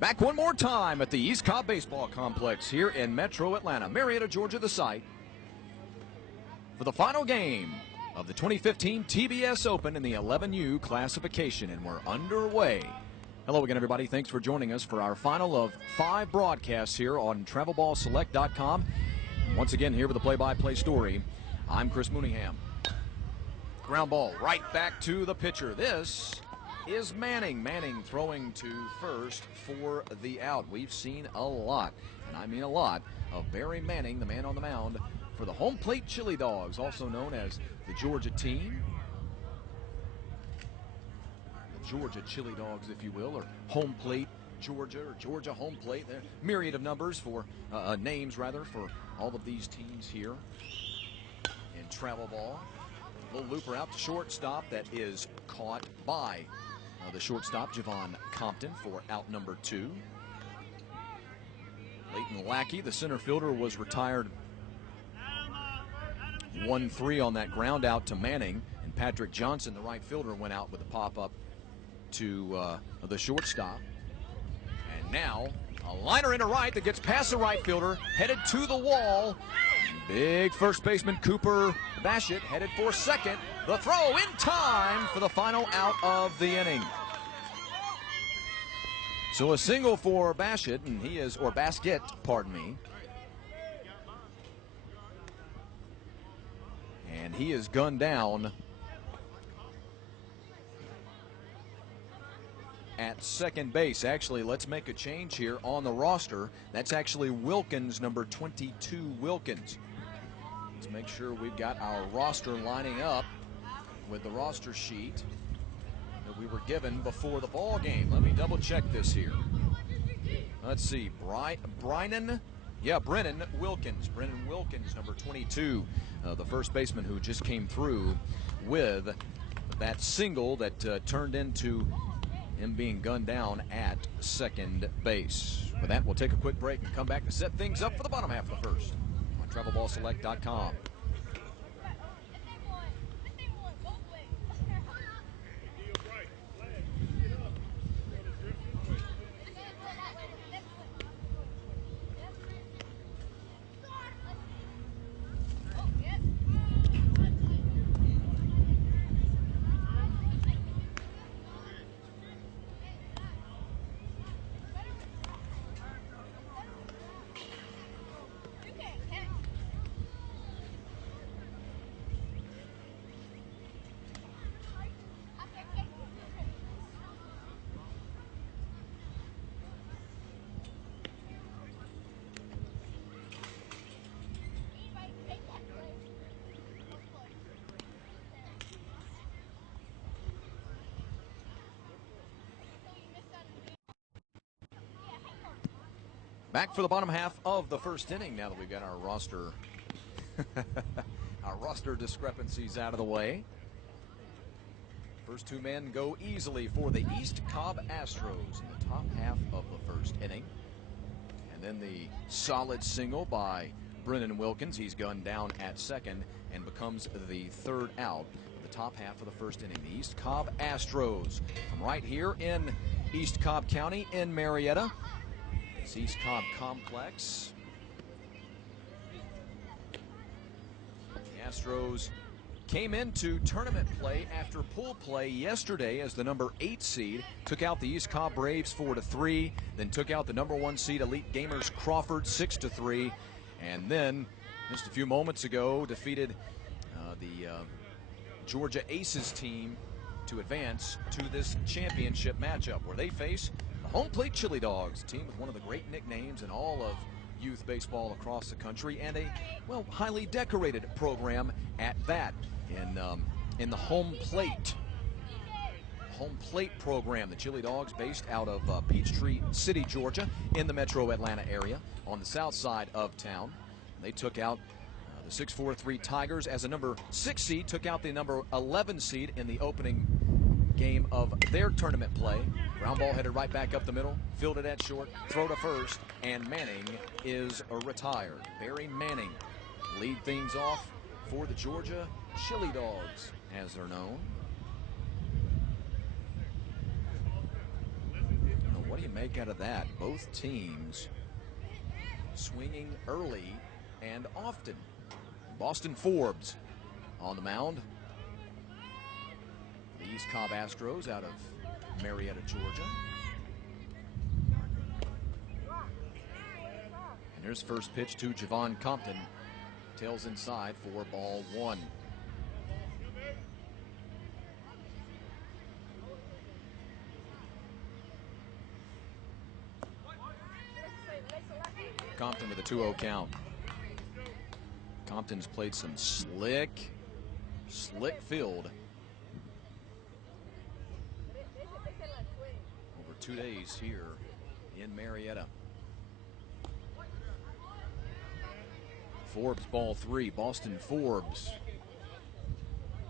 Back one more time at the East Cobb Baseball Complex here in Metro Atlanta. Marietta, Georgia, the site for the final game of the 2015 TBS Open in the 11U classification, and we're underway. Hello again, everybody. Thanks for joining us for our final of 5 broadcasts here on TravelballSelect.com. Once again, here with the play-by-play story, I'm Chris Mooneyham. Ground ball right back to the pitcher. This is Manning. Manning throwing to first for the out. We've seen a lot, and I mean a lot, of Barry Manning, the man on the mound for the Home Plate Chili Dogs, also known as the Georgia team. The Georgia Chili Dogs, if you will, or Home Plate Georgia, or Georgia Home Plate. There are a myriad of numbers for names, rather, for all of these teams here in travel ball. Little looper out to shortstop that is caught by the shortstop, Javon Compton, for out number 2. Leighton Lackey, the center fielder, was retired 1-3 on that ground out to Manning. And Patrick Johnson, the right fielder, went out with a pop-up to the shortstop. And now a liner into right that gets past the right fielder, headed to the wall. Big first baseman Cooper Bassett headed for second. The throw in time for the final out of the inning. So a single for Bassett, and he is, or Basket, pardon me. And he is gunned down at second base. Actually, let's make a change here on the roster. That's actually Wilkins, number 22, Wilkins. Let's make sure we've got our roster lining up with the roster sheet that we were given before the ball game. Let me double check this here. Let's see, Brennan Wilkins. Brennan Wilkins, number 22, the first baseman who just came through with that single that turned into him being gunned down at second base. With that, we'll take a quick break and come back to set things up for the bottom half of the first on TravelballSelect.com. Back for the bottom half of the first inning now that we've got our roster our roster discrepancies out of the way. First 2 men go easily for the East Cobb Astros in the top half of the first inning. And then the solid single by Brennan Wilkins. He's gunned down at second and becomes the third out of the top half of the first inning. The East Cobb Astros from right here in East Cobb County in Marietta. East Cobb Complex. The Astros came into tournament play after pool play yesterday as the number 8 seed, took out the East Cobb Braves 4-3, then took out the number 1 seed Elite Gamers Crawford 6-3, and then just a few moments ago defeated the Georgia Aces team to advance to this championship matchup where they face Home Plate Chili Dogs, a team with one of the great nicknames in all of youth baseball across the country, and a, well, highly decorated program at that in the Home Plate program. The Chili Dogs based out of Peachtree City, Georgia, in the Metro Atlanta area on the south side of town. They took out the 6-4-3 Tigers as a number 6 seed, took out the number 11 seed in the opening game of their tournament play. Ground ball headed right back up the middle, fielded at short, throw to first, and Manning is retired. Barry Manning lead things off for the Georgia Chili Dogs, as they're known. what do you make out of that? Both teams swinging early and often. Boston Forbes on the mound. The East Cobb Astros out of Marietta, Georgia. And here's first pitch to Javon Compton. Tails inside for ball one. Compton with a 2-0 count. Compton's played some slick field over 2 days here in Marietta. Forbes ball three. Boston Forbes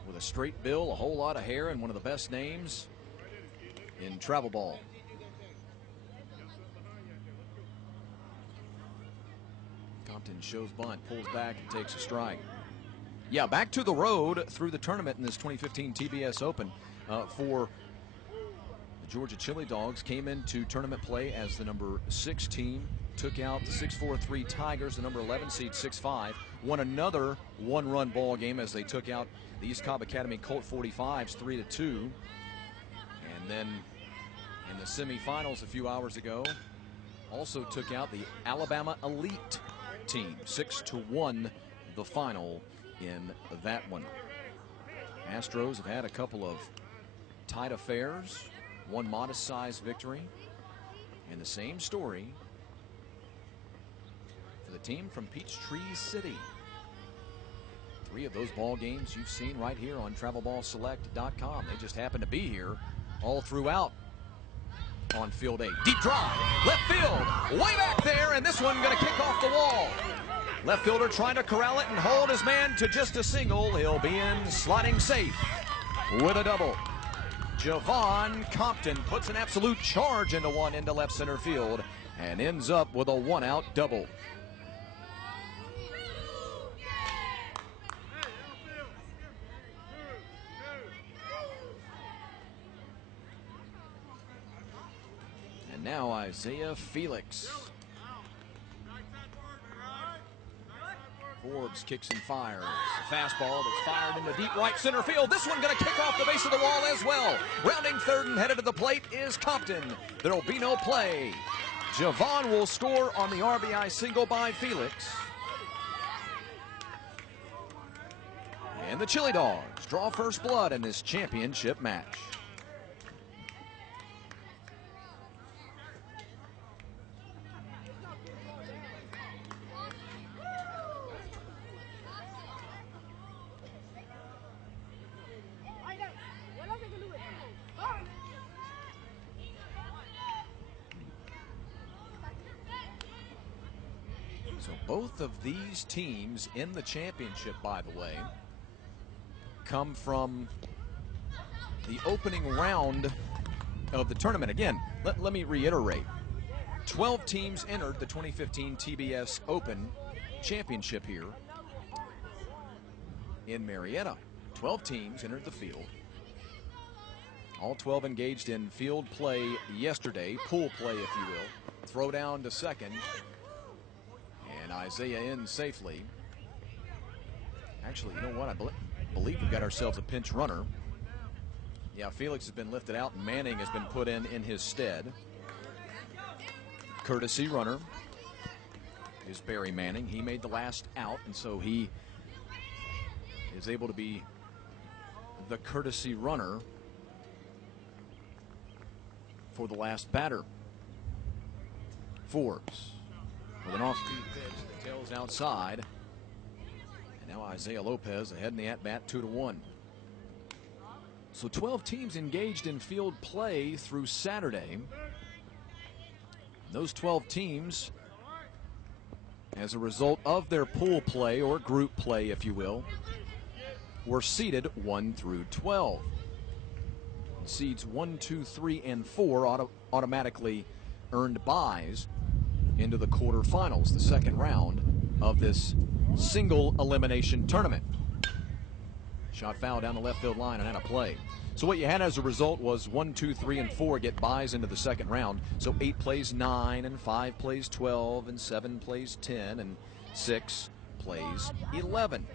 with a straight bill, a whole lot of hair, and one of the best names in travel ball. Compton shows bunt, pulls back, and takes a strike. Yeah, back to the road through the tournament in this 2015 TBS Open for the Georgia Chili Dogs. Came into tournament play as the number 6 team. Took out the 6-4-3 Tigers, the number 11 seed, 6-5. Won another one-run ball game as they took out the East Cobb Academy Colt 45s 3-2. And then in the semifinals a few hours ago, also took out the Alabama Elite team, 6-1 the final in that one. Astros have had a couple of tight affairs, one modest-sized victory, and the same story for the team from Peachtree City. 3 of those ball games you've seen right here on TravelballSelect.com. They just happen to be here all throughout on field 8. Deep drive, left field, way back there, and this one going to kick off the wall. Left fielder trying to corral it and hold his man to just a single. He'll be in sliding safe with a double. Javon Compton puts an absolute charge into left center field and ends up with a 1-out double. And now Isaiah Felix. Forbes kicks and fires. A fastball that's fired into deep right center field. This one going to kick off the base of the wall as well. Rounding third and headed to the plate is Compton. There will be no play. Javon will score on the RBI single by Felix. And the Chili Dogs draw first blood in this championship match. So both of these teams in the championship, by the way, come from the opening round of the tournament. Again, let me reiterate. 12 teams entered the 2015 TBS Open Championship here in Marietta. 12 teams entered the field. All 12 engaged in field play yesterday, pool play if you will. Throw down to second. And Isaiah in safely. Actually, you know what? I believe we've got ourselves a pinch runner. Yeah, Felix has been lifted out. Manning has been put in his stead. Courtesy runner is Barry Manning. He made the last out, and so he is able to be the courtesy runner for the last batter. Forbes with an off-speed pitch that tails outside. And now Isaiah Lopez ahead in the at-bat 2-1. So 12 teams engaged in field play through Saturday. Those 12 teams, as a result of their pool play or group play, if you will, were seeded 1 through 12. Seeds 1, 2, 3, and 4 automatically earned byes into the quarterfinals, the second round of this single elimination tournament. Shot foul down the left field line and had a play. So what you had as a result was 1, 2, 3, and 4 get buys into the second round. So 8 plays 9, and 5 plays 12, and 7 plays 10, and 6 plays 11.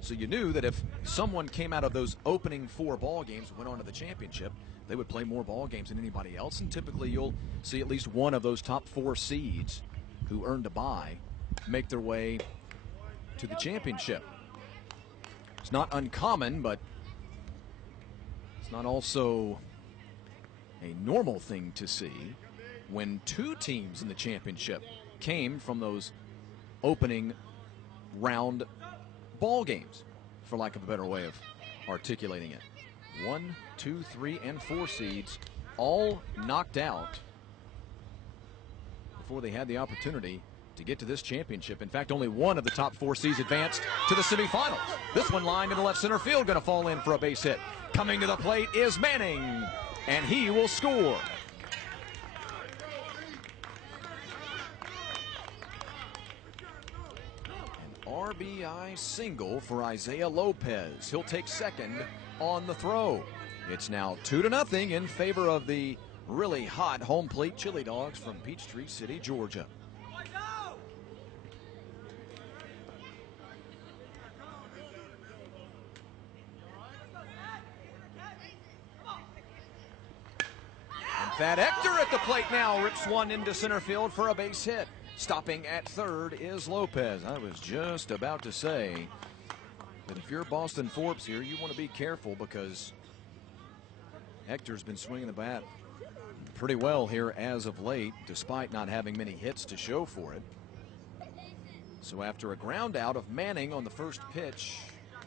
So you knew that if someone came out of those opening 4 ball games and went on to the championship, they would play more ball games than anybody else. And typically you'll see at least one of those top 4 seeds who earned a bye make their way to the championship. It's not uncommon, but it's not also a normal thing to see when 2 teams in the championship came from those opening round ball games, for lack of a better way of articulating it. 1, 2, 3, and 4 seeds all knocked out before they had the opportunity to get to this championship. In fact, only one of the top 4 seeds advanced to the semifinals. This one lined into left center field, going to fall in for a base hit. Coming to the plate is Manning, and he will score. An RBI single for Isaiah Lopez. He'll take second on the throw. It's now 2-0 in favor of the really hot home plate Chili Dogs from Peachtree City, Georgia. Fat Hector at the plate now rips one into center field for a base hit. Stopping at third is Lopez. I was just about to say that if you're Boston Forbes here, you want to be careful because Hector's been swinging the bat pretty well here as of late, despite not having many hits to show for it. So after a ground out of Manning on the first pitch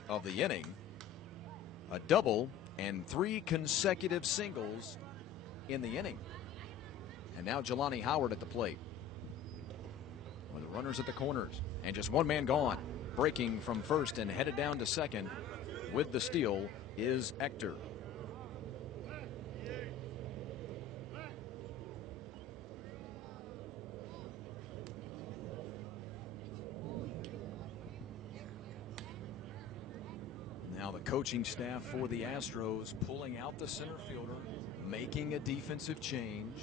of the inning, a double and 3 consecutive singles in the inning. And now Jelani Howard at the plate with the runners at the corners and just one man gone. Breaking from first and headed down to second with the steal is Hector. Now the coaching staff for the Astros pulling out the center fielder, making a defensive change,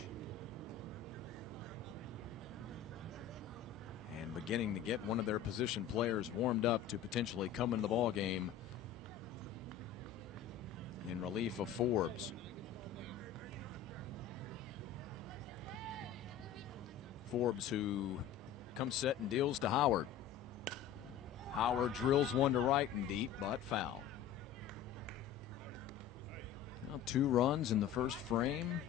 and beginning to get one of their position players warmed up to potentially come into the ball game in relief of Forbes. Forbes, who comes set and deals to Howard. Howard drills one to right and deep, but foul. Now 2 runs in the first frame.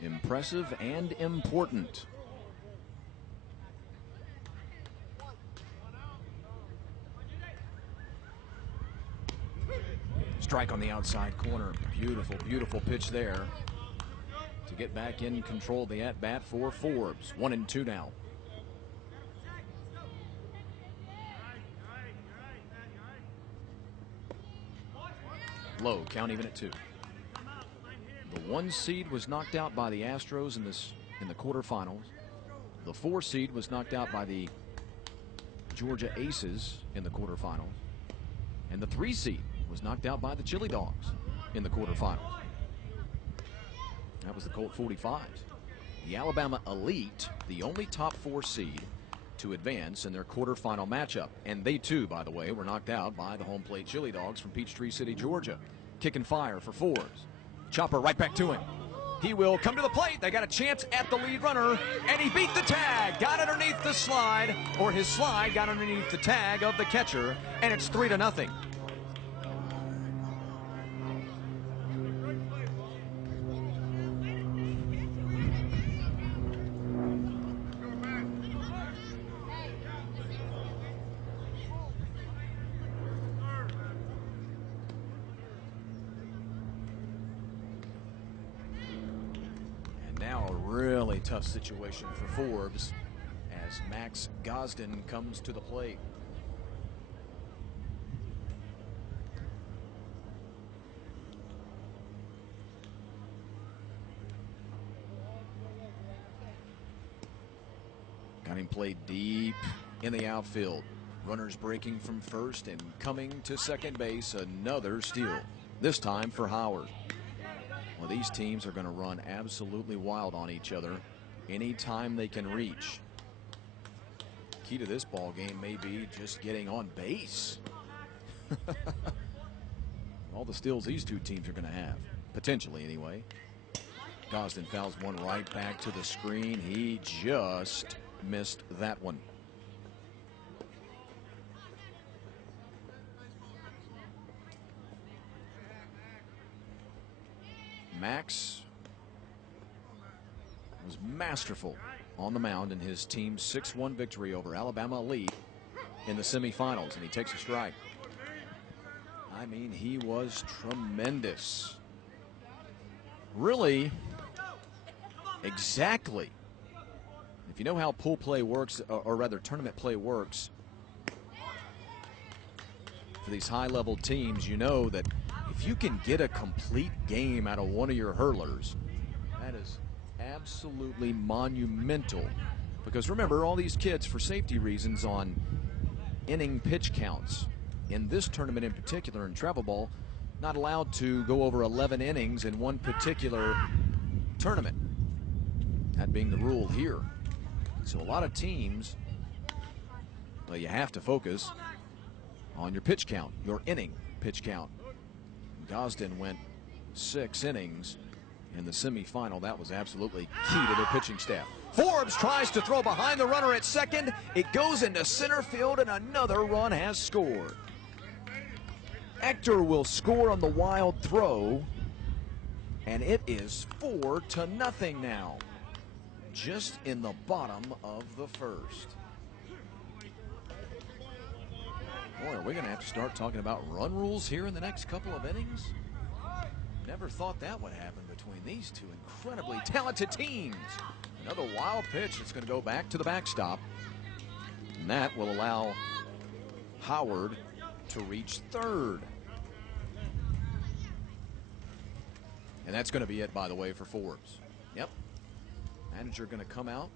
Impressive and important. Strike on the outside corner. Beautiful, beautiful pitch there to get back in control of the at-bat for Forbes. 1-2 now. Low, count even at 2. The 1 seed was knocked out by the Astros in the quarterfinals. The 4 seed was knocked out by the Georgia Aces in the quarterfinals. And the 3 seed was knocked out by the Chili Dogs in the quarterfinals. That was the Colt 45s. The Alabama Elite, the only top 4 seed to advance in their quarterfinal matchup. And they too, by the way, were knocked out by the home plate Chili Dogs from Peachtree City, Georgia. Kick and fire for Forbes. Chopper right back to him. He will come to the plate. They got a chance at the lead runner, and he beat the tag. Got underneath the slide, or his slide got underneath the tag of the catcher, and it's 3-0. Now a really tough situation for Forbes as Max Gosden comes to the plate. Got him played deep in the outfield. Runners breaking from first and coming to second base. Another steal, this time for Howard. Well, these teams are going to run absolutely wild on each other anytime they can reach. Key to this ball game may be just getting on base. All the steals these two teams are going to have, potentially anyway. Gosden fouls one right back to the screen. He just missed that one. Max was masterful on the mound in his team's 6-1 victory over Alabama Elite in the semifinals, and he takes a strike. I mean, he was tremendous. Really, exactly. If you know how pool play works, or rather tournament play works, for these high-level teams, you know that if you can get a complete game out of one of your hurlers, that is absolutely monumental. Because remember, all these kids, for safety reasons, on inning pitch counts, in this tournament in particular, in travel ball, not allowed to go over 11 innings in one particular tournament. That being the rule here. So a lot of teams, well, you have to focus on your pitch count, your inning pitch count. Gosden went 6 innings in the semifinal. That was absolutely key to their pitching staff. Forbes tries to throw behind the runner at second. It goes into center field, and another run has scored. Ector will score on the wild throw, and it is 4-0 now, just in the bottom of the first. Boy, are we going to have to start talking about run rules here in the next couple of innings? Never thought that would happen between these two incredibly talented teams. Another wild pitch that's going to go back to the backstop, and that will allow Howard to reach third. And that's going to be it, by the way, for Forbes. Yep. Manager going to come out,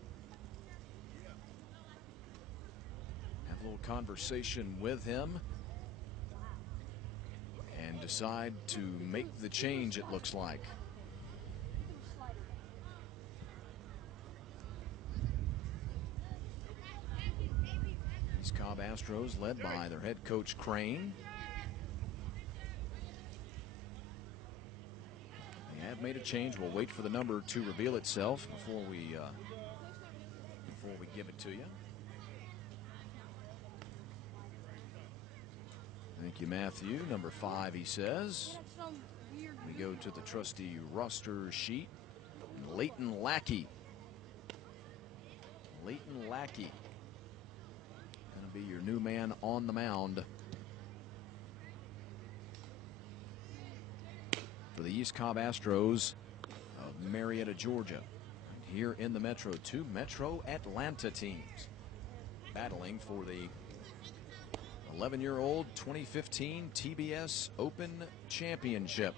have a little conversation with him, and decide to make the change, it looks like. These Cobb Astros, led by their head coach Crane. They have made a change. We'll wait for the number to reveal itself before we give it to you. Thank you, Matthew. Number 5, he says. We go to the trusty roster sheet. Leighton Lackey. Leighton Lackey. Going to be your new man on the mound for the East Cobb Astros of Marietta, Georgia. Here in the Metro, 2 Metro Atlanta teams battling for the 11-year-old 2015 TBS Open Championship.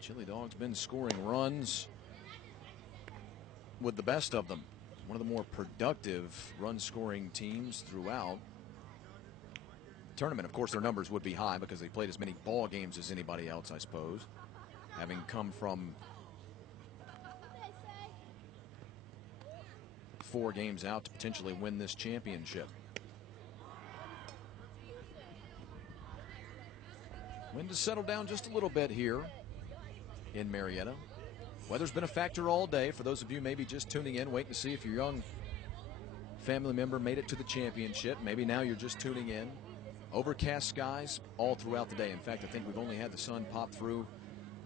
Chili Dog's been scoring runs with the best of them. One of the more productive run-scoring teams throughout the tournament. Of course, their numbers would be high because they played as many ball games as anybody else, I suppose, having come from 4 games out to potentially win this championship. Wind has settled down just a little bit here in Marietta. Weather's been a factor all day. For those of you maybe just tuning in, waiting to see if your young family member made it to the championship. Maybe now you're just tuning in. Overcast skies all throughout the day. In fact, I think we've only had the sun pop through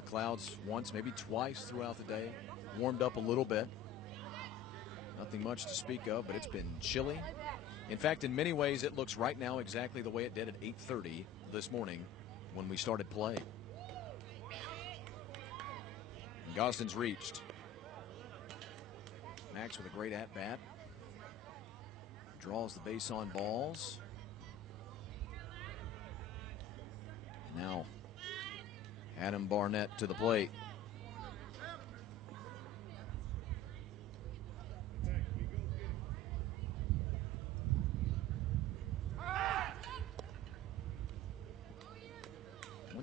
the clouds once, maybe twice throughout the day. Warmed up a little bit. Nothing much to speak of, but it's been chilly. In fact, in many ways, it looks right now exactly the way it did at 8:30 this morning when we started play. And Gosden's reached. Max with a great at-bat. Draws the base on balls. Now, Adam Barnett to the plate.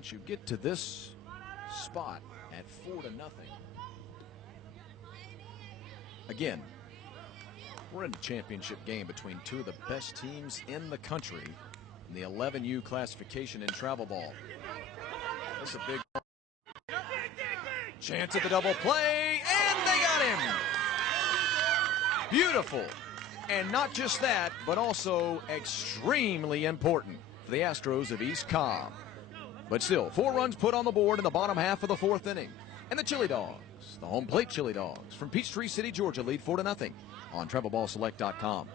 once you get to this spot at 4-0. Again, we're in a championship game between two of the best teams in the country in the 11U classification in travel ball. That's a big chance at the double play, and they got him. Beautiful. And not just that, but also extremely important for the Astros of East Cobb. But still, 4 runs put on the board in the bottom half of the 4th inning. And the Chili Dogs, the home plate Chili Dogs from Peachtree City, Georgia, lead 4-0 on TravelballSelect.com.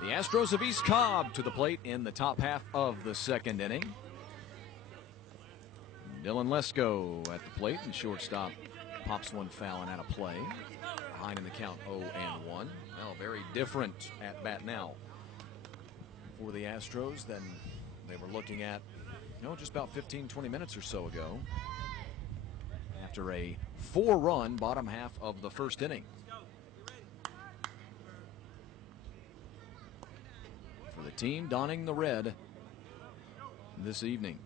The Astros of East Cobb to the plate in the top half of the 2nd inning. Dylan Lesko at the plate, and shortstop pops one foul and out of play. Behind in the count 0-1. Well, very different at bat now for the Astros than they were looking at, just about 15-20 minutes or so ago. After a 4-run bottom half of the 1st inning. For the team donning the red this evening.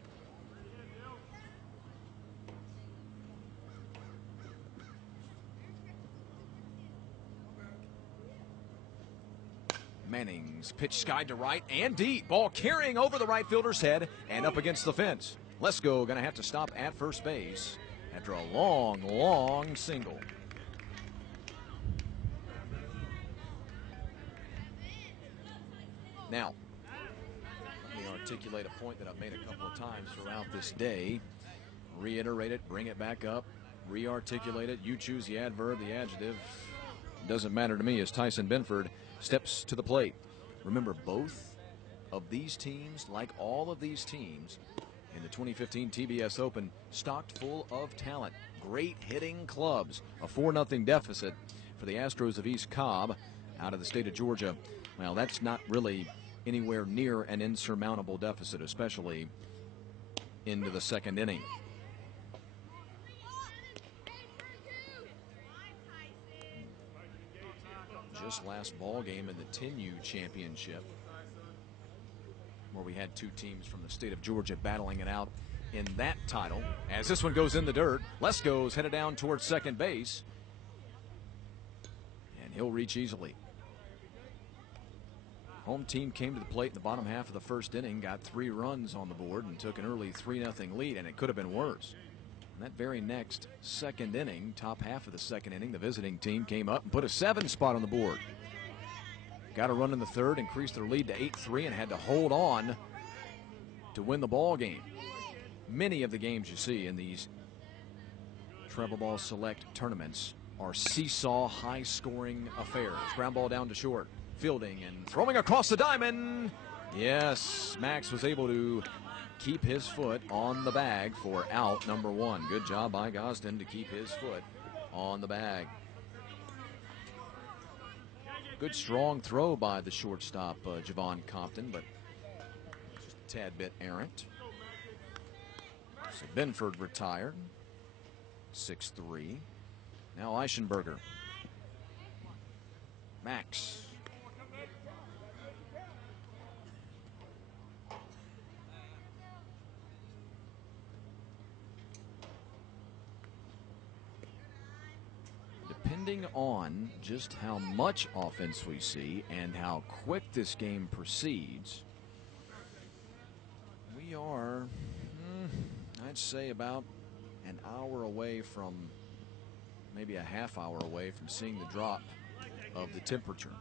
Manning's pitch skied to right and deep. Ball carrying over the right fielder's head and up against the fence. Lesko going to have to stop at first base after a long, long single. Now, let me articulate a point that I've made a couple of times throughout this day. Reiterate it, bring it back up, re-articulate it. You choose the adverb, the adjective. It doesn't matter to me as Tyson Benford steps to the plate. Remember, both of these teams, like all of these teams in the 2015 TBS Open, stocked full of talent. Great hitting clubs. A 4-0 deficit for the Astros of East Cobb out of the state of Georgia. Well, that's not really anywhere near an insurmountable deficit, especially into the 2nd inning. Just last ball game in the 10U championship, where we had 2 teams from the state of Georgia battling it out in that title. As this one goes in the dirt, Lesko's headed down towards second base, and he'll reach easily. Home team came to the plate in the bottom half of the 1st inning, got 3 runs on the board, and took an early 3-0 lead, and it could have been worse. In that very next 2nd inning, top half of the 2nd inning, the visiting team came up and put a 7 spot on the board. Got a run in the 3rd, increased their lead to 8-3, and had to hold on to win the ball game. Many of the games you see in these Travel Ball Select tournaments are seesaw, high-scoring affairs. Ground ball down to short. Fielding and throwing across the diamond. Yes, Max was able to keep his foot on the bag for out number 1. Good job by Gosden to keep his foot on the bag. Good strong throw by the shortstop, Javon Compton, but just a tad bit errant. So Benford retired, 6-3. Now Eichenberger. Max. Depending on just how much offense we see and how quick this game proceeds, we are, I'd say, about an hour away from, maybe a half hour away from seeing the drop of the temperature.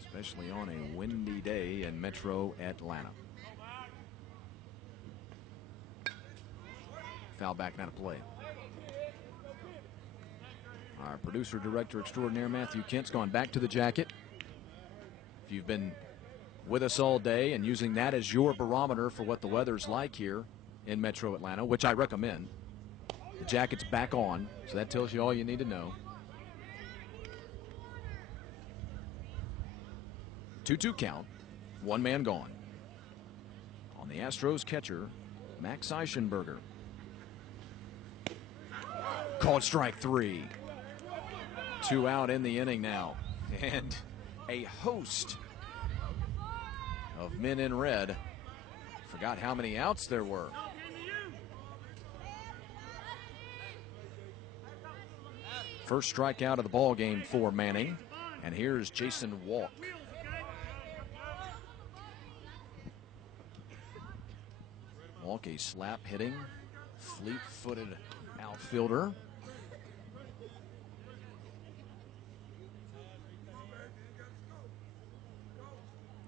Especially on a windy day in Metro Atlanta. Foul back, not a play. Our producer, director extraordinaire, Matthew Kent's gone back to the jacket. If you've been with us all day and using that as your barometer for what the weather's like here in Metro Atlanta, which I recommend, the jacket's back on, so that tells you all you need to know. 2-2 count, 1 man gone. On the Astros catcher, Max Eichenberger. Called strike 3. 2 out in the inning now. And a host of men in red. Forgot how many outs there were. First strikeout of the ball game for Manning. And here's Jason Walk. Walk, a slap hitting, fleet-footed outfielder.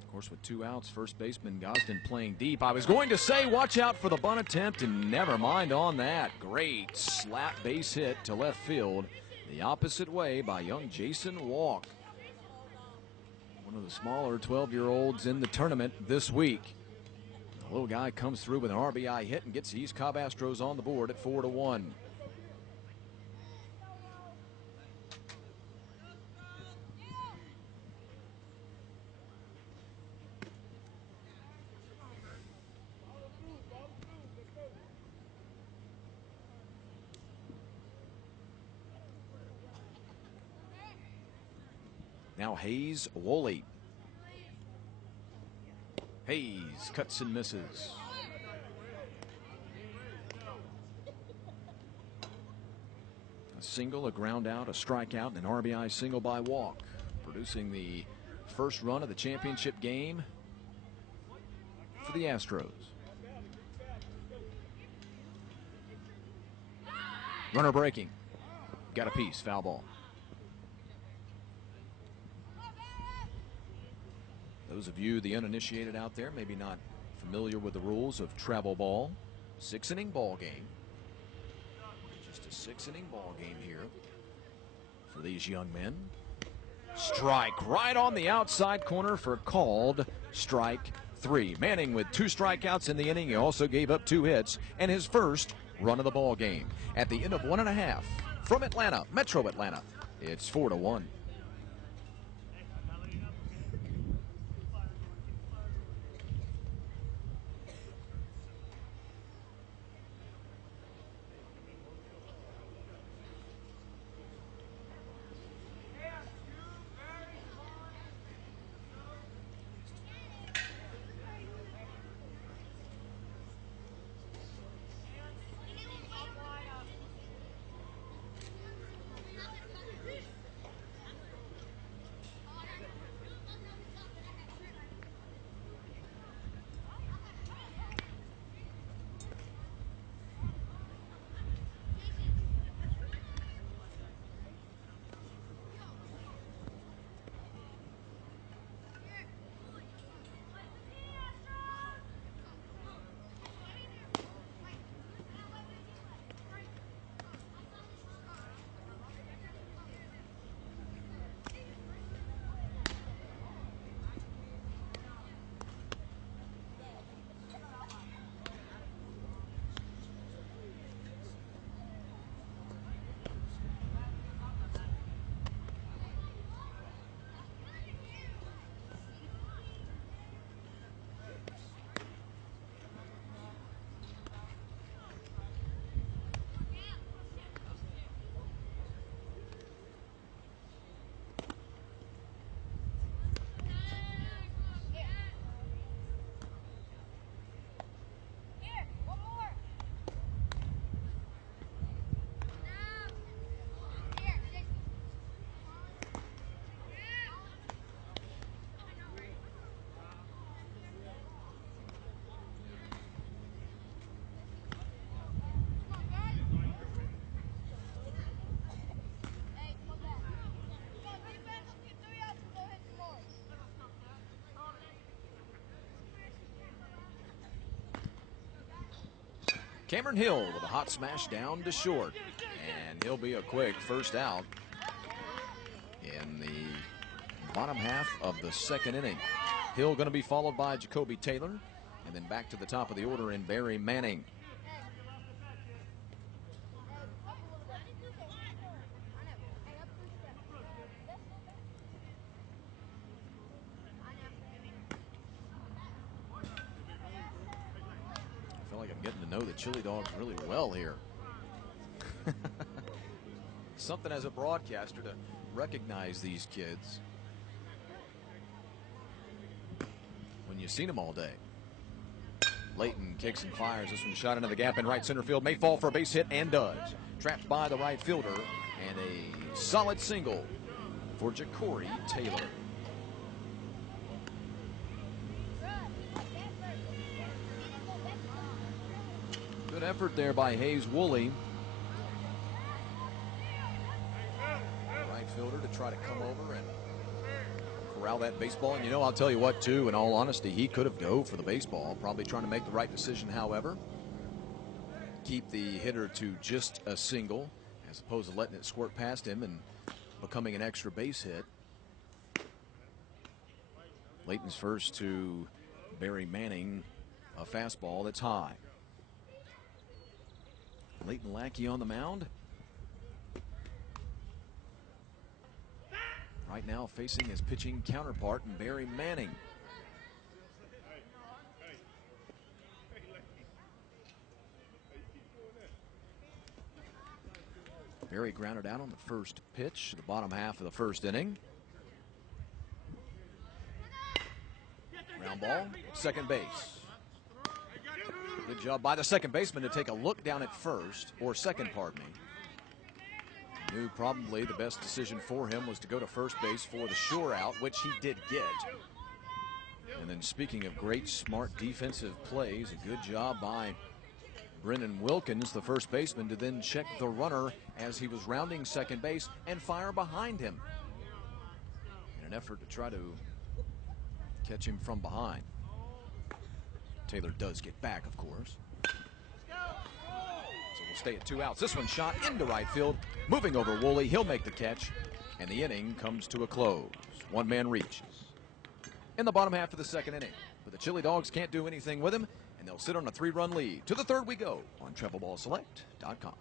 Of course, with 2 outs, first baseman Gosden playing deep. I was going to say watch out for the bunt attempt, and never mind on that. Great slap base hit to left field the opposite way by young Jason Walk. One of the smaller 12-year-olds in the tournament this week. The little guy comes through with an RBI hit and gets the East Cobb Astros on the board at 4-1. Now Hayes, Woolley. Hayes cuts and misses. A single, a ground out, a strikeout, and an RBI single by Walk, producing the first run of the championship game for the Astros. Runner breaking. Got a piece, foul ball. Those of you, the uninitiated out there, maybe not familiar with the rules of travel ball. 6-inning ball game. Just a 6-inning ball game here for these young men. Strike right on the outside corner for called strike 3. Manning with 2 strikeouts in the inning. He also gave up 2 hits and his first run of the ball game. At the end of 1.5 from Atlanta, Metro Atlanta, it's 4-1. Cameron Hill with a hot smash down to short. And he'll be a quick first out in the bottom half of the second inning. Hill going to be followed by Jacoby Taylor, and then back to the top of the order in Barry Manning. I feel like I'm getting to know the Chili Dogs really well here. Something as a broadcaster to recognize these kids when you've seen them all day. Layton kicks and fires. This one shot into the gap in right center field. May fall for a base hit and does. Trapped by the right fielder, and a solid single for Jacoby Taylor. Good effort there by Hayes Woolley. Right fielder to try to come over and corral that baseball. And, you know, I'll tell you what, too, in all honesty, he could have dove for the baseball. Probably trying to make the right decision, however. Keep the hitter to just a single as opposed to letting it squirt past him and becoming an extra base hit. Layton's first to Barry Manning, a fastball that's high. Layton Lackey on the mound. Right now facing his pitching counterpart in Barry Manning. Barry grounded out on the first pitch, the bottom half of the first inning. Ground ball, second base. Good job by the second baseman to take a look down at first, or second, pardon me. Knew probably the best decision for him was to go to first base for the sure out, which he did get. And then speaking of great, smart defensive plays, a good job by Brennan Wilkins, the first baseman, to then check the runner as he was rounding second base and fire behind him in an effort to try to catch him from behind. Taylor does get back, of course. So we'll stay at 2 outs. This one shot into right field. Moving over Woolley. He'll make the catch. And the inning comes to a close. One man reaches in the bottom half of the second inning. But the Chili Dogs can't do anything with him, and they'll sit on a 3-run lead. To the third we go on TravelballSelect.com.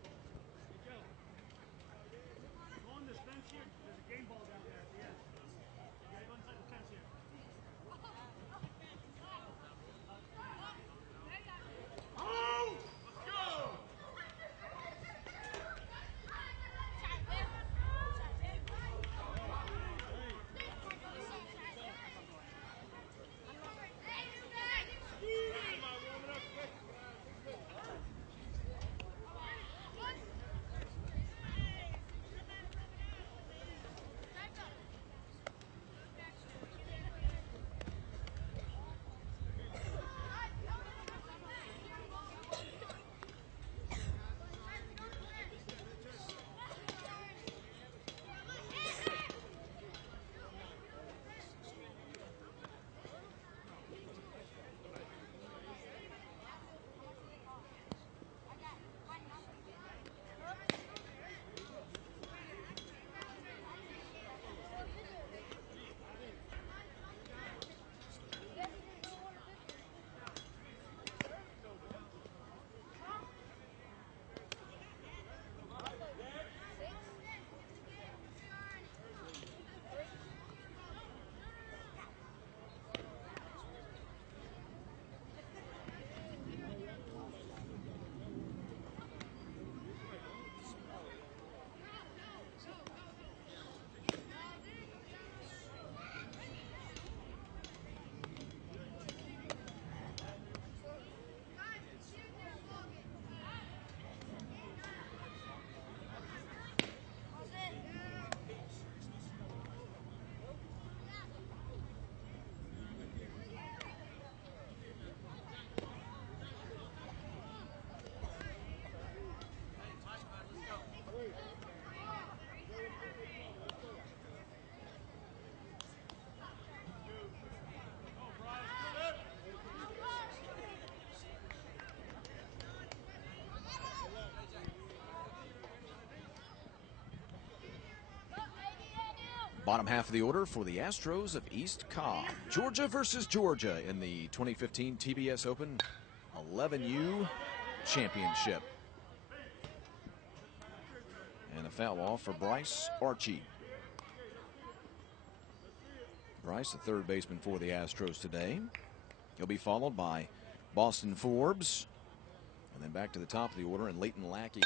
Bottom half of the order for the Astros of East Cobb. Georgia versus Georgia in the 2015 TBS Open 11U Championship. And a foul off for Bryce Archie. Bryce, the third baseman for the Astros today. He'll be followed by Boston Forbes. And then back to the top of the order, and Leighton Lackey.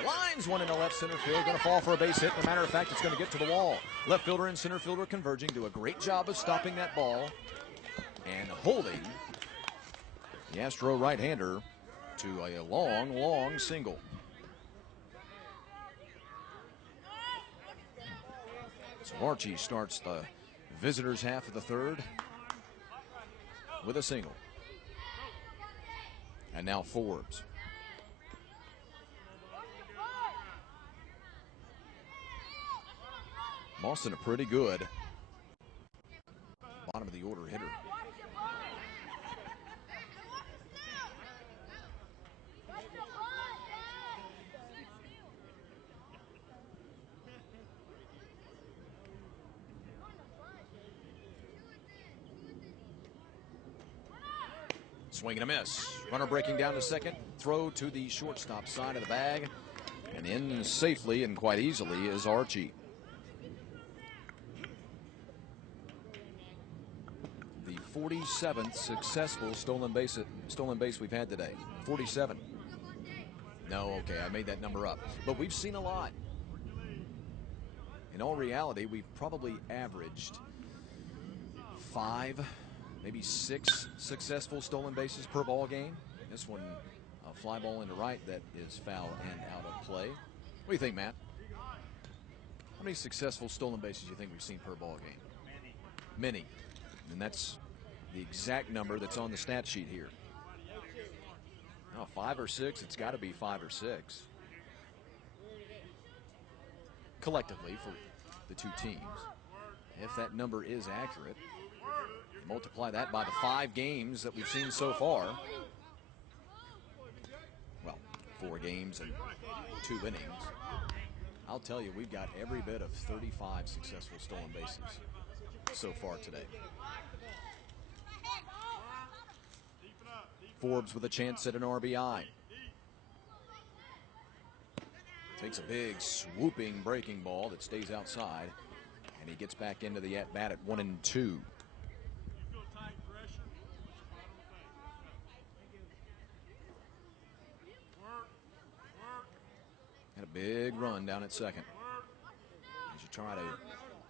He lines one into left center field, going to fall for a base hit. As a matter of fact, it's going to get to the wall. Left fielder and center fielder converging, do a great job of stopping that ball and holding the Astro right-hander to a long, long single. So Archie starts the visitors' half of the third with a single. And now Forbes. Boston, a pretty good bottom of the order hitter. Swing and a miss. Runner breaking down to second. Throw to the shortstop side of the bag. And in safely and quite easily is Archie. The 47th successful stolen base we've had today. 47. No, okay, I made that number up. But we've seen a lot. In all reality, we've probably averaged 5, maybe 6 successful stolen bases per ball game. This one, a fly ball into right that is foul and out of play. What do you think, Matt? How many successful stolen bases do you think we've seen per ball game? Many. And that's the exact number that's on the stat sheet here. Oh, 5 or 6, it's got to be 5 or 6. Collectively for the two teams. If that number is accurate, multiply that by the 5 games that we've seen so far. Well, 4 games and 2 innings. I'll tell you, we've got every bit of 35 successful stolen bases so far today. Forbes with a chance at an RBI. Takes a big swooping breaking ball that stays outside, and he gets back into the at-bat at 1-2. Had a big run down at second. As you try to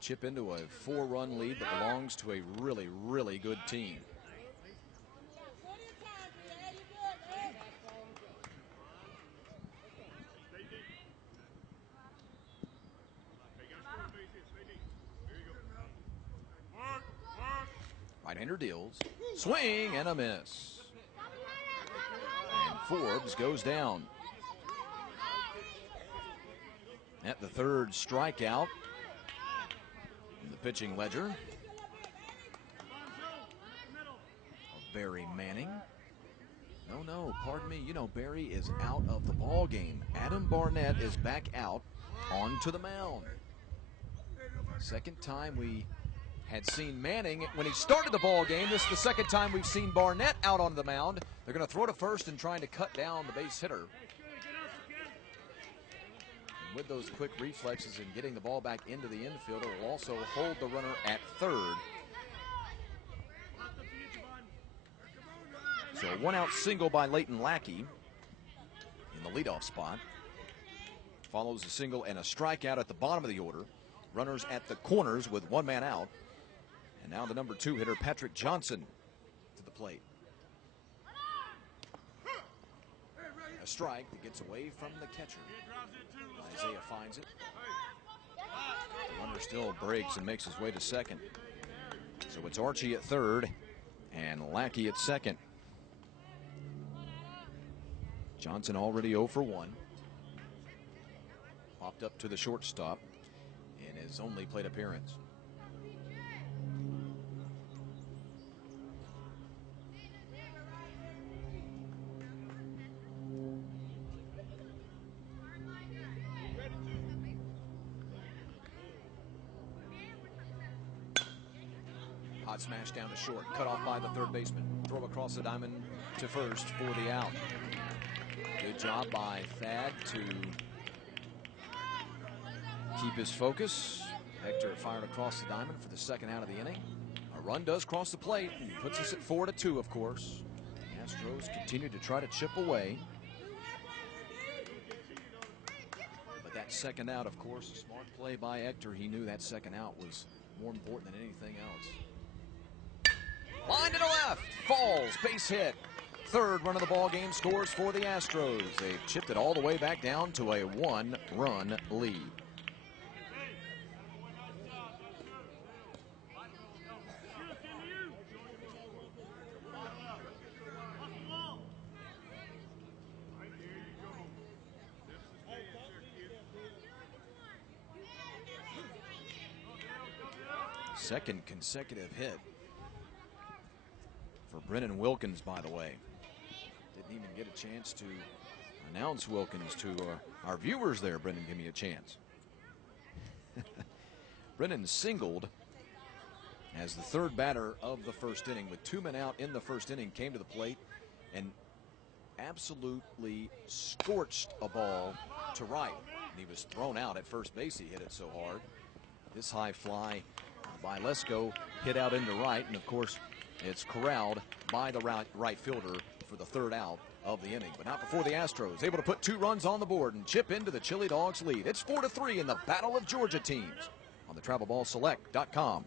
chip into a 4-run lead that belongs to a really, really good team. Right-hander deals. Swing and a miss. And Forbes goes down. At the third strikeout in the pitching ledger of Barry Manning. No, pardon me. You know, Barry is out of the ball game. Adam Barnett is back out onto the mound. Second time we had seen Manning when he started the ball game. This is the second time we've seen Barnett out on the mound. They're going to throw to first and trying to cut down the base hitter. And with those quick reflexes and getting the ball back into the infield, it will also hold the runner at third. So a 1-out single by Leighton Lackey in the leadoff spot. Follows a single and a strikeout at the bottom of the order. Runners at the corners with 1 man out. And now the number 2 hitter, Patrick Johnson, to the plate. A strike that gets away from the catcher. Isaiah finds it. The runner still breaks and makes his way to second. So it's Archie at third and Lackey at second. Johnson already 0 for 1. Popped up to the shortstop in his only plate appearance. outside, smash down to short, cut off by the third baseman. Throw across the diamond to first for the out. Good job by Thad to keep his focus. Hector fired across the diamond for the second out of the inning. A run does cross the plate and puts us at 4-2, of course. The Astros continue to try to chip away. But that second out, of course, a smart play by Hector. He knew that second out was more important than anything else. Line to the left, falls, base hit. Third run of the ball game scores for the Astros. They've chipped it all the way back down to a one-run lead. Second consecutive hit for Brennan Wilkins, by the way. Didn't even get a chance to announce Wilkins to our viewers there. Brennan, give me a chance. Brennan singled as the third batter of the first inning with 2 men out in the first inning, came to the plate and absolutely scorched a ball to right. And he was thrown out at first base. He hit it so hard. This high fly by Lesko hit out into right, and of course it's corralled by the right fielder for the third out of the inning. But not before the Astros able to put 2 runs on the board and chip into the Chili Dogs lead. It's 4-3 in the Battle of Georgia teams on the TravelballSelect.com.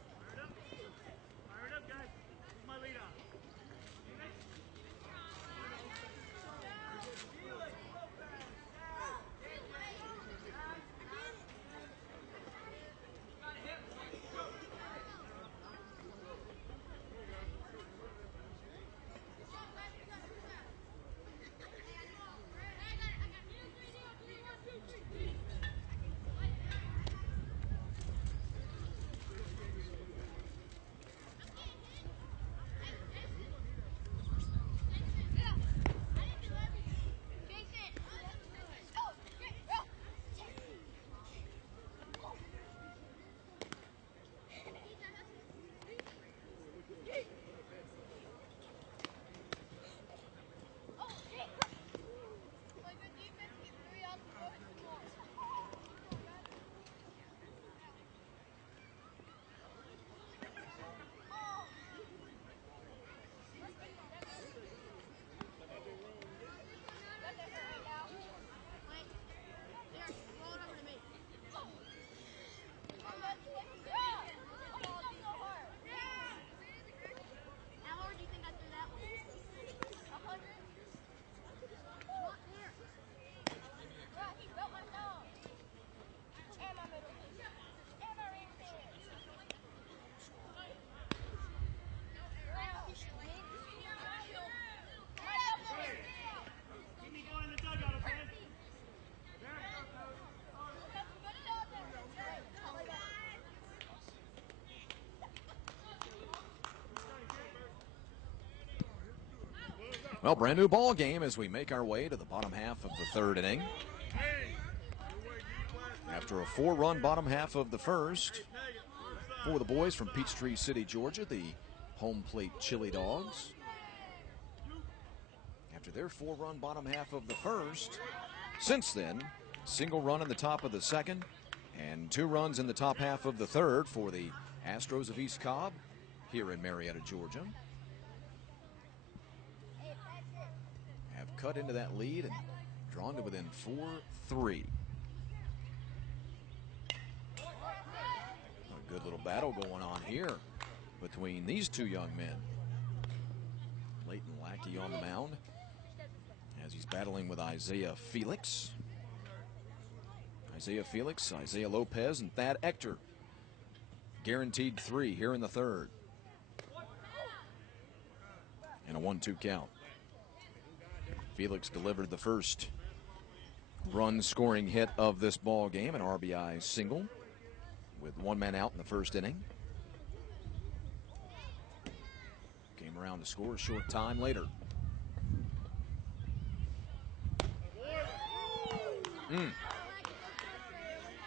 Well, brand new ball game as we make our way to the bottom half of the third inning. After a 4-run bottom half of the first for the boys from Peachtree City, Georgia, the home plate Chili Dogs. After their 4-run bottom half of the first, since then, single run in the top of the second and 2 runs in the top half of the third for the Astros of East Cobb here in Marietta, Georgia. Have cut into that lead and drawn to within 4-3. A good little battle going on here between these 2 young men. Leighton Lackey on the mound as he's battling with Isaiah Felix. Isaiah Lopez, and Thad Hector. Guaranteed 3 here in the third. And a 1-2 count. Felix delivered the first run-scoring hit of this ball game, an RBI single, with 1 man out in the first inning. Came around to score a short time later.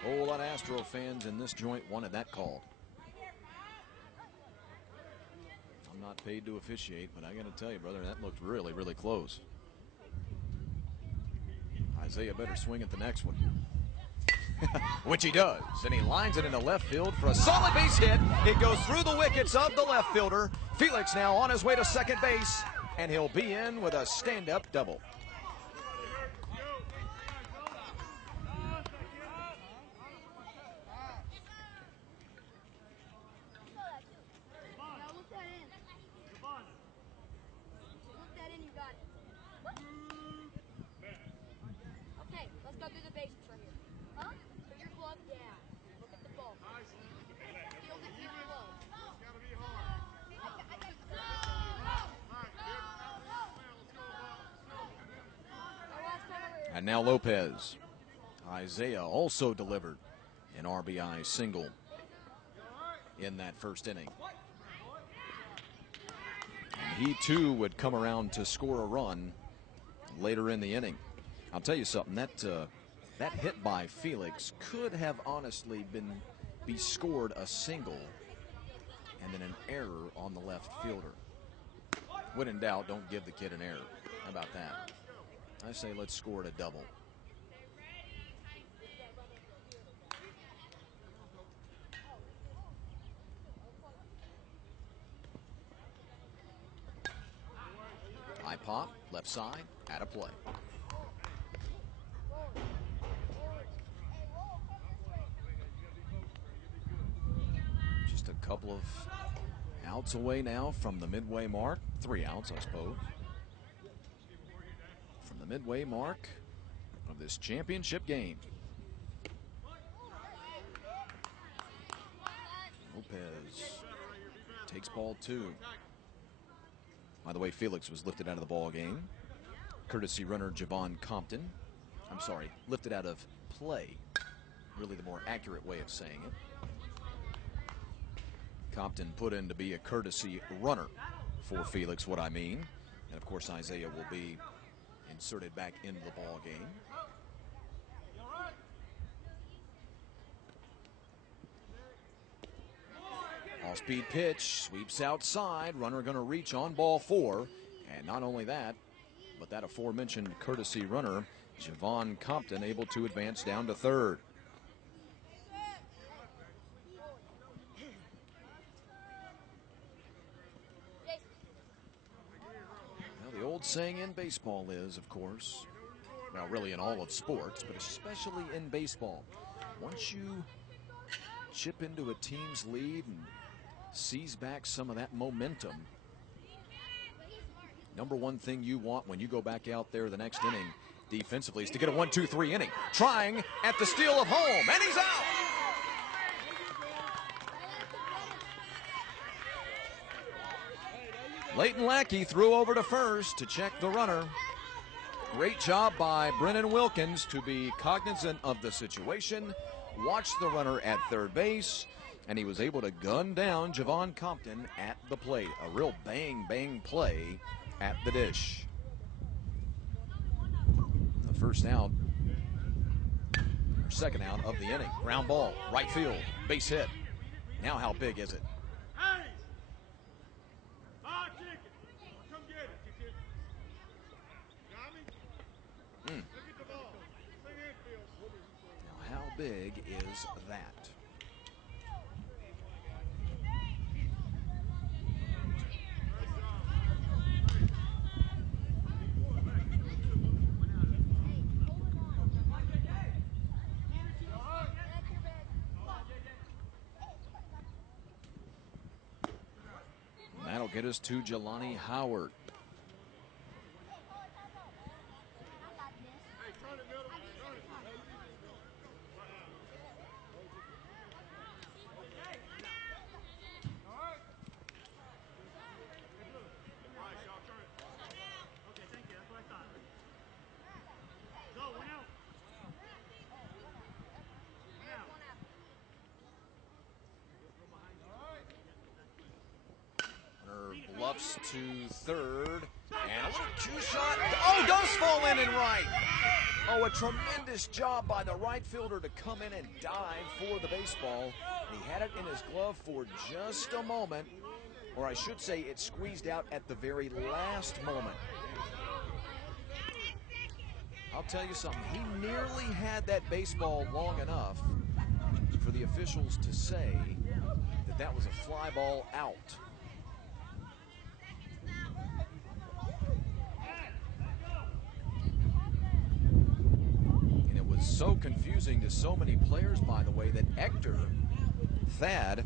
Whole lot of Astro fans in this joint wanted that call. not paid to officiate, but I got to tell you, brother, that looked really, really close. Isaiah better swing at the next one. Which he does, and he lines it into left field for a solid base hit. It goes through the wickets of the left fielder. Felix now on his way to second base, and he'll be in with a stand-up double. And now Lopez. Isaiah also delivered an RBI single in that first inning. And he too would come around to score a run later in the inning. I'll tell you something, that hit by Felix could have honestly be scored a single and then an error on the left fielder. When in doubt, don't give the kid an error. How about that? I say let's score it a double. High pop, left side, out of play. Just a couple of outs away now from the midway mark. 3 outs, I suppose. From the midway mark of this championship game. Lopez takes ball 2. By the way, Felix was lifted out of the ball game. Courtesy runner Javon Compton. I'm sorry, lifted out of play. Really the more accurate way of saying it. Compton put in to be a courtesy runner for Felix, what I mean. And of course, Isaiah will be inserted back into the ball game. All-speed pitch, sweeps outside. Runner going to reach on ball 4. And not only that, but that aforementioned courtesy runner, Javon Compton, able to advance down to third. Well, the old saying in baseball is, of course, well, really in all of sports, but especially in baseball, once you chip into a team's lead and seize back some of that momentum, number one thing you want when you go back out there the next inning defensively is to get a 1-2-3 inning. Trying at the steal of home, and he's out. Leighton Lackey threw over to first to check the runner. Great job by Brennan Wilkins to be cognizant of the situation, watch the runner at third base, and he was able to gun down Javon Compton at the plate. A real bang-bang play at the dish. The first out, or second out of the inning. Ground ball, right field, base hit. Now how big is it? Now how big is that? That'll get us to Jelani Howard. Bluffs to third, and a little cue shot. Oh, does fall in and right. Oh, a tremendous job by the right fielder to come in and dive for the baseball. He had it in his glove for just a moment, or I should say it squeezed out at the very last moment. I'll tell you something, he nearly had that baseball long enough for the officials to say that that was a fly ball out. And it was so confusing to so many players, by the way, that Thad,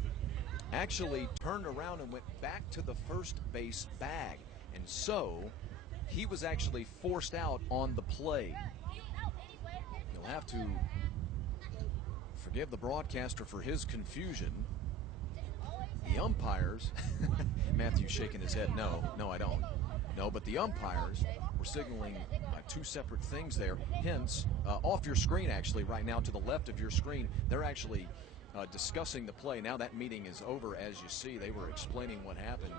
actually turned around and went back to the first base bag. And so he was actually forced out on the play. You'll have to forgive the broadcaster for his confusion. The umpires, Matthew's shaking his head, no, I don't. No, but the umpires were signaling two separate things there. Hence, off your screen actually right now to the left of your screen, they're actually discussing the play. Now that meeting is over, as you see. They were explaining what happened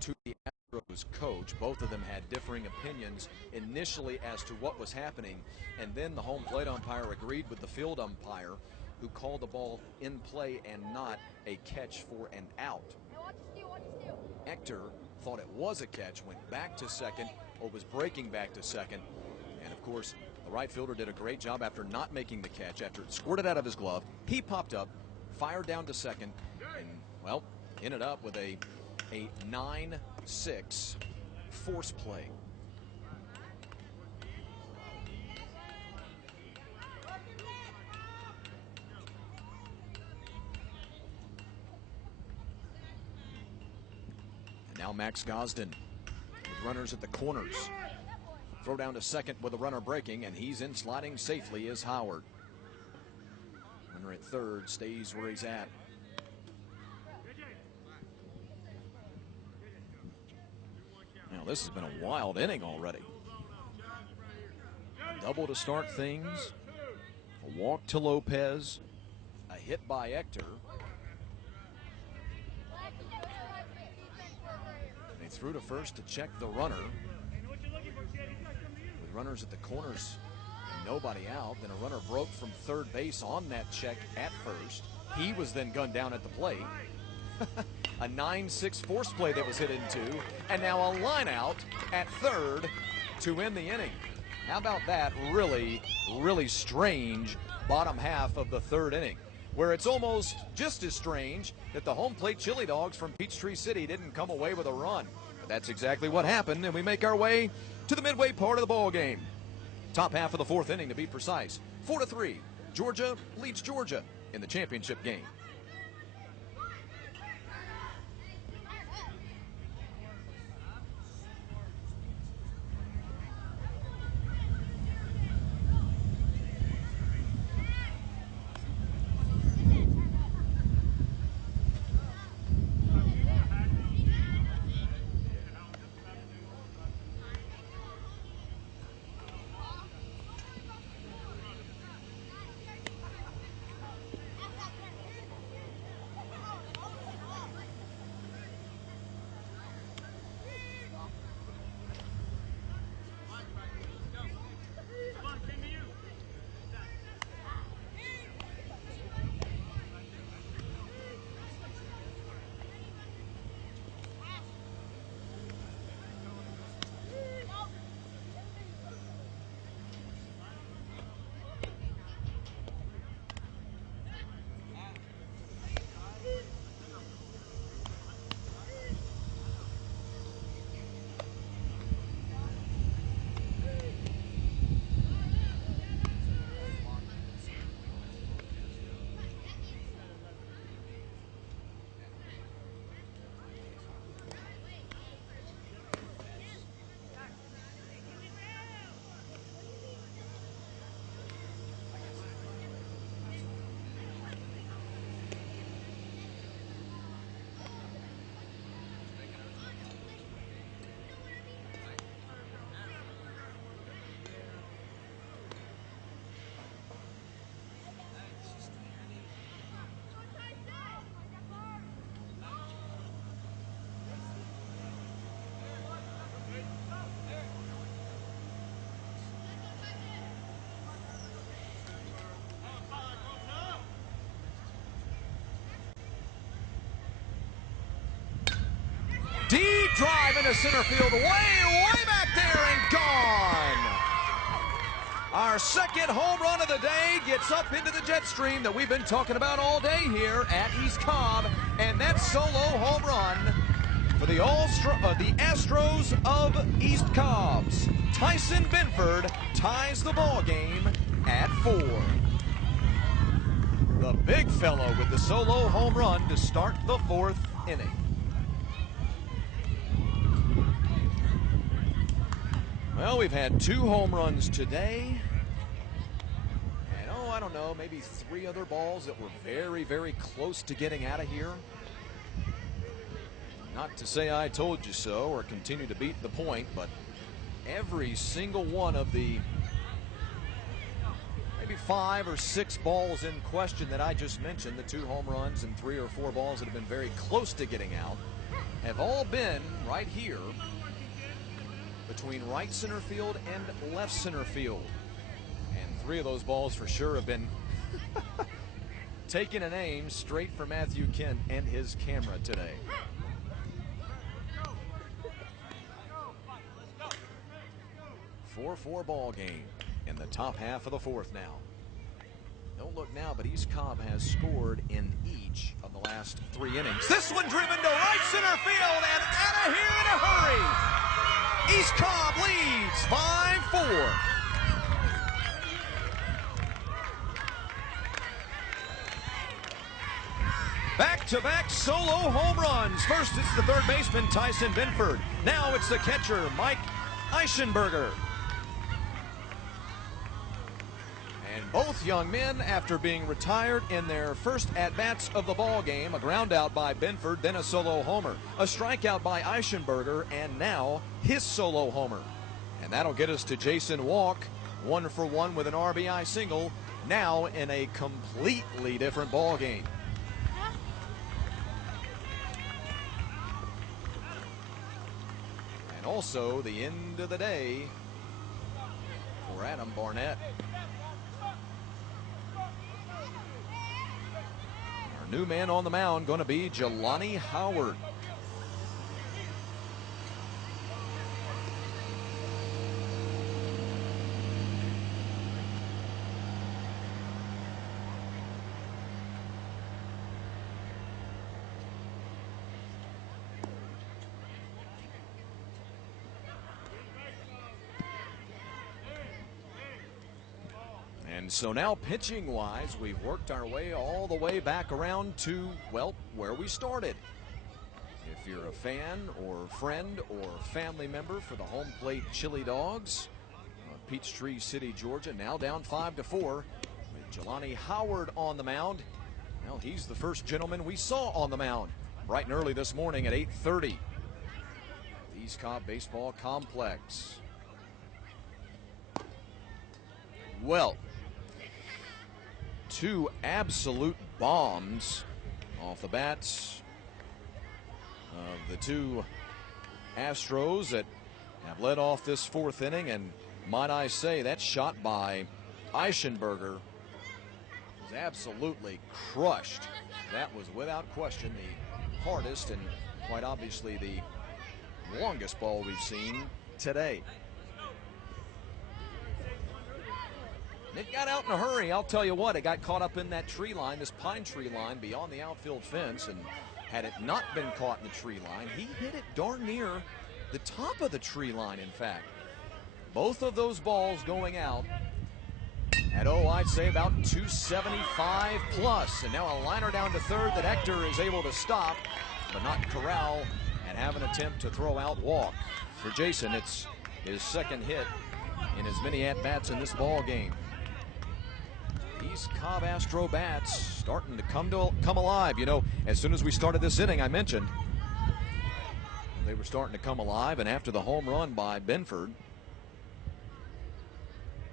to the Astros coach. Both of them had differing opinions initially as to what was happening, and then the home plate umpire agreed with the field umpire, who called the ball in play and not a catch for an out. Ector thought it was a catch, went back to second, or was breaking back to second, and of course the right fielder did a great job after not making the catch. After it squirted out of his glove, he popped up, fired down to second, and, well, ended up with a 9-6 force play. And now Max Gosden with runners at the corners. Throw down to second with a runner breaking, and he's in sliding safely is Howard. Runner at third stays where he's at. Now this has been a wild inning already. Double to start things, a walk to Lopez, a hit by Ector. They threw to first to check the runner. With runners at the corners and nobody out, then a runner broke from third base on that check at first. He was then gunned down at the plate. A 9-6 force play that was hit into, and now a line out at third to end the inning. How about that? Really, really strange bottom half of the third inning, where it's almost just as strange that the home plate Chili Dogs from Peachtree City didn't come away with a run. But that's exactly what happened, and we make our way to the midway part of the ball game. Top half of the fourth inning, to be precise. 4-3. Georgia leads Georgia in the championship game. drive into center field, way back there and gone. Our second home run of the day gets up into the jet stream that we've been talking about all day here at East Cobb, and that solo home run for the Astros of East Cobb's Tyson Benford ties the ball game at 4. The big fellow with the solo home run to start the 4th inning. Well, we've had 2 home runs today. And I don't know, maybe 3 other balls that were very close to getting out of here. Not to say I told you so or continue to beat the point, but every single one of the maybe 5 or 6 balls in question that I just mentioned, the 2 home runs and 3 or 4 balls that have been very close to getting out, have all been right here between right center field and left center field. And 3 of those balls for sure have been taking an aim straight for Matthew Kent and his camera today. 4-4 ball game in the top half of the 4th now. Don't look now, but East Cobb has scored in each of the last 3 innings. This one driven to right center field and out of here in a hurry. East Cobb leads 5-4. Back-to-back solo home runs. First, it's the third baseman, Tyson Benford. Now it's the catcher, Mike Eichenberger. And both young men, after being retired in their first at-bats of the ball game, a ground out by Benford, then a solo homer, a strikeout by Eichenberger, and now his solo homer. And that'll get us to Jason Walk, 1 for 1 with an RBI single, now in a completely different ball game. And also the end of the day for Adam Barnett. Our new man on the mound going to be Jelani Howard. And so now pitching-wise, we've worked our way all the way back around to, well, where we started. If you're a fan or friend or family member for the home plate Chili Dogs, Peachtree City, Georgia, now down 5-4 with Jelani Howard on the mound. Well, he's the first gentleman we saw on the mound bright and early this morning at 8:30. The East Cobb Baseball Complex. Well, 2 absolute bombs off the bats of the 2 Astros that have led off this 4th inning. And might I say, that shot by Eichenberger was absolutely crushed. That was without question the hardest and quite obviously the longest ball we've seen today. It got out in a hurry. I'll tell you what, it got caught up in that tree line, this pine tree line beyond the outfield fence, and had it not been caught in the tree line, he hit it darn near the top of the tree line, in fact. Both of those balls going out at, I'd say about 275 plus. And now a liner down to third that Hector is able to stop, but not corral and have an attempt to throw out Walk. For Jason, it's his second hit in as many at-bats in this ball game. East Cobb Astro bats starting to come alive. You know, as soon as we started this inning, I mentioned they were starting to come alive, and after the home run by Benford,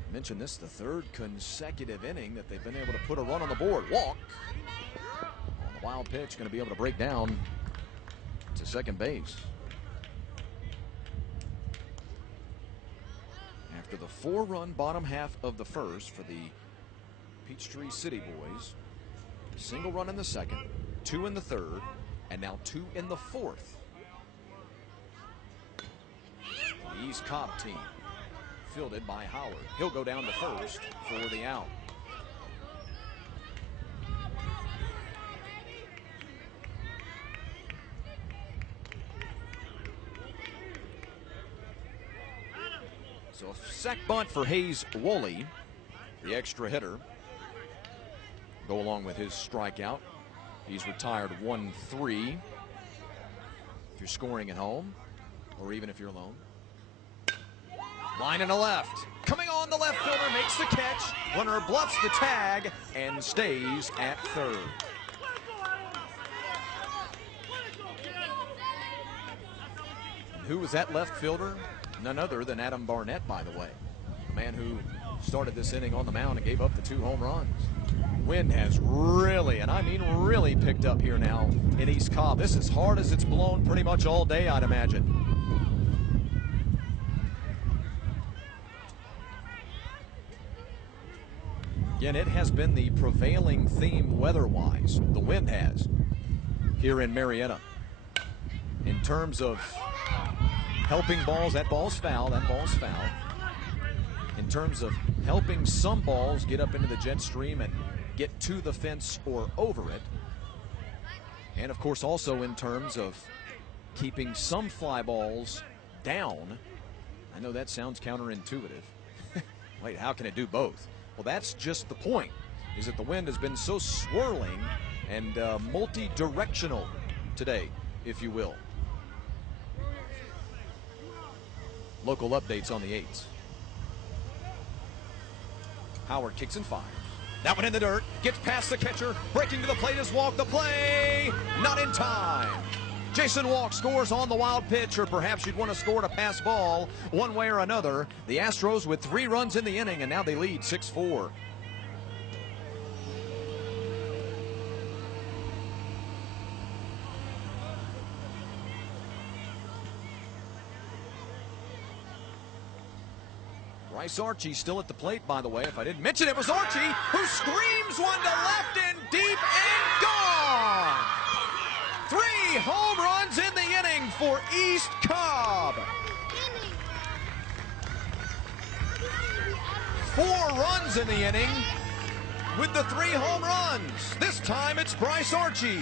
I mentioned this, the 3rd consecutive inning that they've been able to put a run on the board. Walk on the wild pitch, going to be able to break down to second base. After the 4-run bottom half of the 1st for the Peachtree City boys, a single run in the 2nd, 2 in the 3rd, and now 2 in the 4th. The East Cobb team, fielded by Howard. He'll go down to first for the out. So a sac bunt for Hayes Woolley, the extra hitter. Go along with his strikeout. He's retired 1-3. If you're scoring at home, or even if you're alone. Line in the left. Coming on, the left fielder makes the catch. Runner bluffs the tag and stays at third. And who was that left fielder? None other than Adam Barnett, by the way. The man who started this inning on the mound and gave up the 2 home runs. Wind has really, and I mean really, picked up here now in East Cobb. This is hard as it's blown pretty much all day, I'd imagine. Again, it has been the prevailing theme weather-wise. The wind has here in Marietta. In terms of helping balls, that ball's foul, In terms of helping some balls get up into the jet stream and get to the fence or over it. And of course also in terms of keeping some fly balls down. I know that sounds counterintuitive. Wait, how can it do both? Well, that's just the point, is that the wind has been so swirling and multi-directional today, if you will. Local updates on the 8s. Howard kicks and fires. That one in the dirt. Gets past the catcher. Breaking to the plate is Walk. The play. Not in time. Jason Walk scores on the wild pitch, or perhaps you'd want to score to pass ball. One way or another, the Astros with 3 runs in the inning, and now they lead 6-4. Bryce Archie still at the plate, by the way. If I didn't mention it, was Archie who screams one to left and deep and gone. 3 home runs in the inning for East Cobb. 4 runs in the inning with the 3 home runs. This time it's Bryce Archie.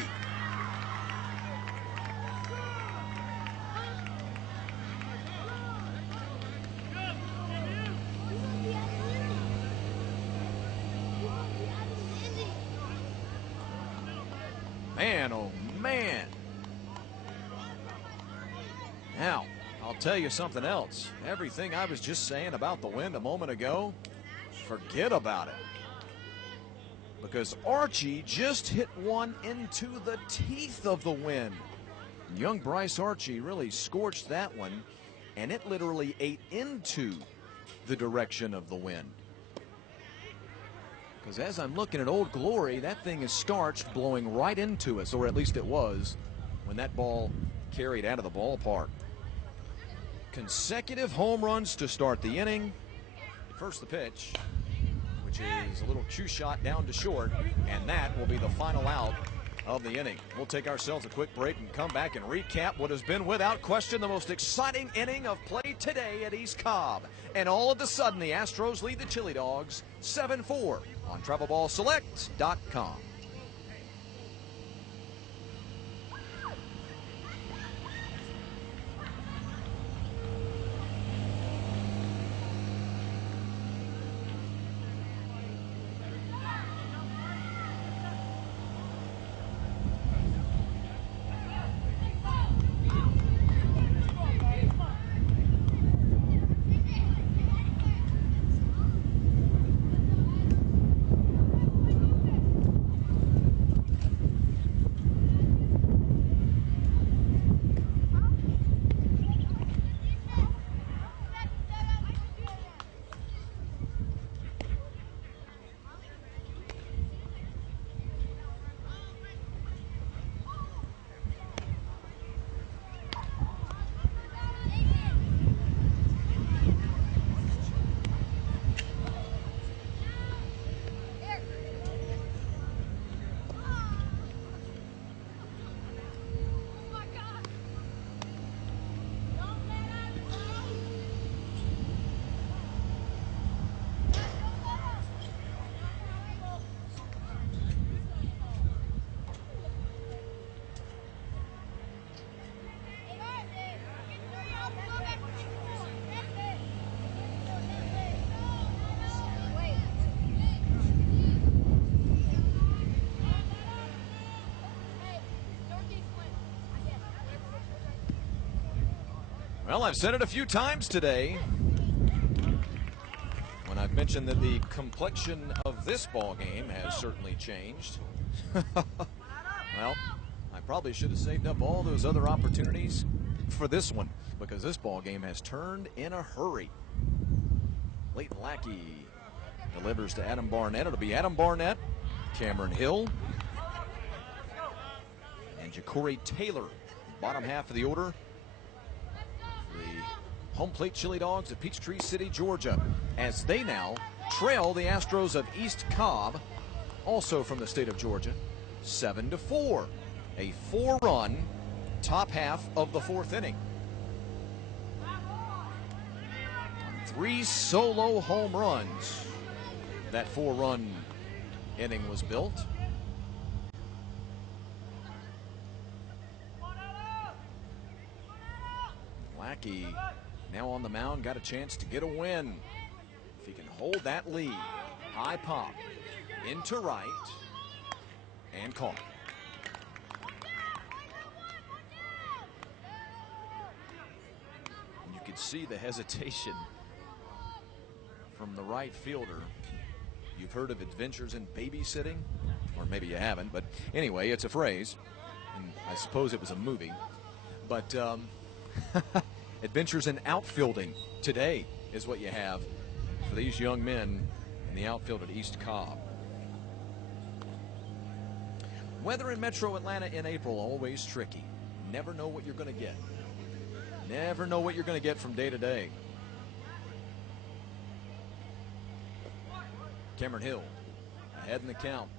Man, oh man. Now, I'll tell you something else. Everything I was just saying about the wind a moment ago, forget about it. Because Archie just hit one into the teeth of the wind. Young Bryce Archie really scorched that one, and it literally ate into the direction of the wind. Because as I'm looking at Old Glory, that thing is starched, blowing right into us, or at least it was when that ball carried out of the ballpark. Consecutive home runs to start the inning. First the pitch, which is a little cue shot down to short, and that will be the final out of the inning. We'll take ourselves a quick break and come back and recap what has been without question the most exciting inning of play today at East Cobb. And all of a sudden the Astros lead the Chili Dogs 7-4 on TravelballSelect.com. Well, I've said it a few times today when I've mentioned that the complexion of this ball game has certainly changed. Well, I probably should have saved up all those other opportunities for this one, because this ball game has turned in a hurry. Leighton Lackey delivers to Adam Barnett. It'll be Adam Barnett, Cameron Hill, and Ja'Cory Taylor, bottom half of the order. The home plate Chili Dogs of Peachtree City, Georgia, as they now trail the Astros of East Cobb, also from the state of Georgia, 7-4. A 4-run top half of the fourth inning. 3 solo home runs. That 4-run inning was built. Lackey now on the mound, got a chance to get a win. If he can hold that lead, high pop into right and caught. You could see the hesitation from the right fielder. You've heard of adventures in babysitting, or maybe you haven't, but anyway, it's a phrase, and I suppose it was a movie. But adventures in outfielding today is what you have for these young men in the outfield at East Cobb. Weather in Metro Atlanta in April, always tricky. Never know what you're going to get. Never know what you're going to get from day to day. Cameron Hill ahead in the count.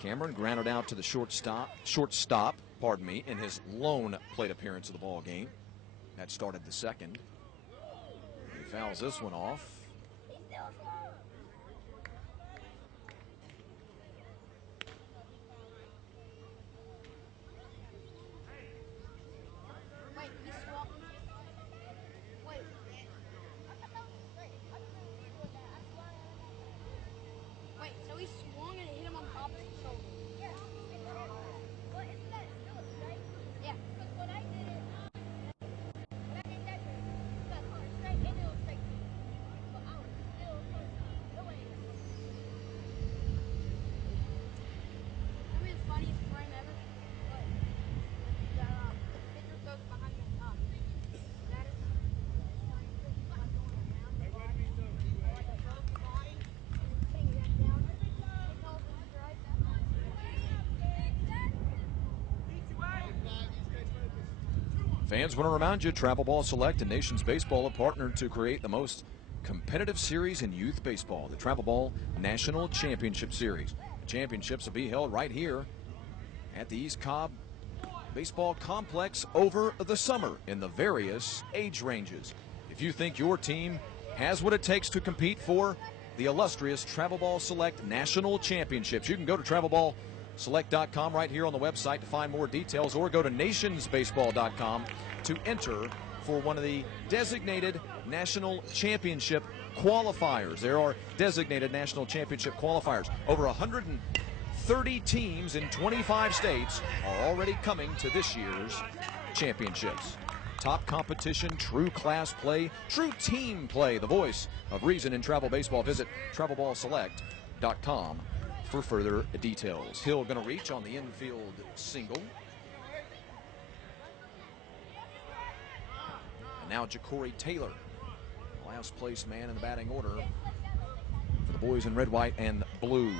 Cameron grounded out to the shortstop, in his lone plate appearance of the ball game. That started the second. He fouls this one off. Fans, want to remind you, Travel Ball Select and Nations Baseball have partnered to create the most competitive series in youth baseball, the Travel Ball National Championship Series. The championships will be held right here at the East Cobb Baseball Complex over the summer in the various age ranges. If you think your team has what it takes to compete for the illustrious Travel Ball Select National Championships, you can go to TravelballSelect.com right here on the website to find more details, or go to nationsbaseball.com to enter for one of the designated national championship qualifiers. There are designated national championship qualifiers. Over 130 teams in 25 states are already coming to this year's championships. Top competition, true class play, true team play, the voice of reason in travel baseball. Visit TravelballSelect.com for further details. Hill going to reach on the infield single. And now Ja'Cory Taylor, last place man in the batting order for the boys in red, white, and blue.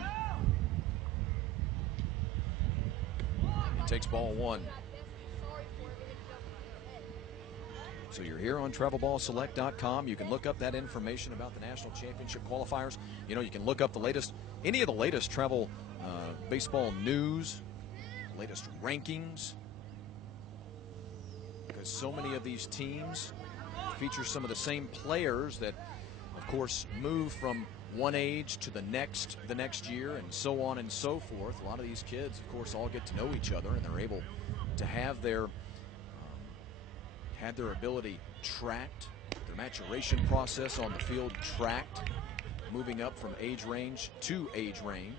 He takes ball one. So you're here on TravelballSelect.com. You can look up that information about the national championship qualifiers. You know, you can look up the latest, any of the latest travel baseball news, latest rankings, because so many of these teams feature some of the same players that, of course, move from one age to the next year, and so on and so forth. A lot of these kids, of course, all get to know each other, and they're able to have their ability tracked, their maturation process on the field tracked, moving up from age range to age range.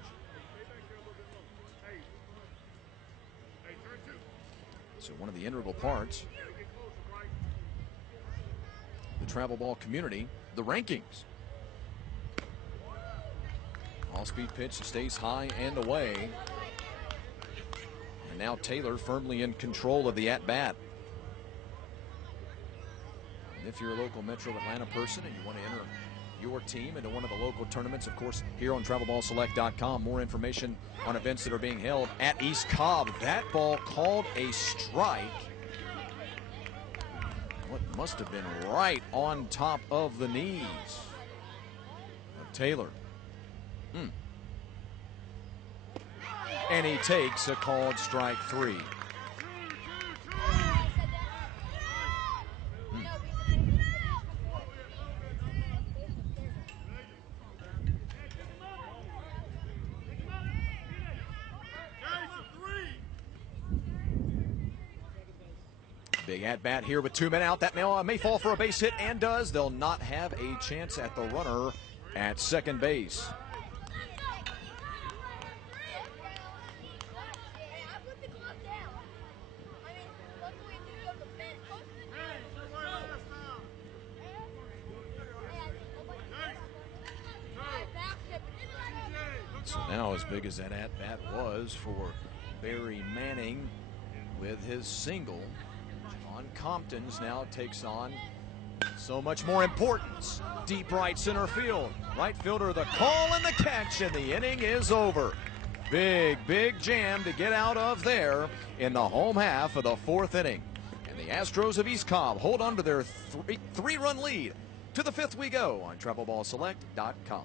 So one of the integral parts, the travel ball community, the rankings. All-speed pitch stays high and away. And now Taylor firmly in control of the at-bat. And if you're a local Metro Atlanta person and you want to enter your team into one of the local tournaments, of course, here on TravelballSelect.com, more information on events that are being held at East Cobb. That ball called a strike. What must have been right on top of the knees of Taylor. And he takes a called strike 3. Big at bat here with 2 men out. That may fall for a base hit, and does. They'll not have a chance at the runner at second base. So now, as big as that at bat was for Barry Manning with his single, John Compton's now takes on so much more importance. Deep right center field. Right fielder the call and the catch, and the inning is over. Big jam to get out of there in the home half of the 4th inning. And the Astros of East Cobb hold on to their three-run lead. To the 5th we go on TravelballSelect.com.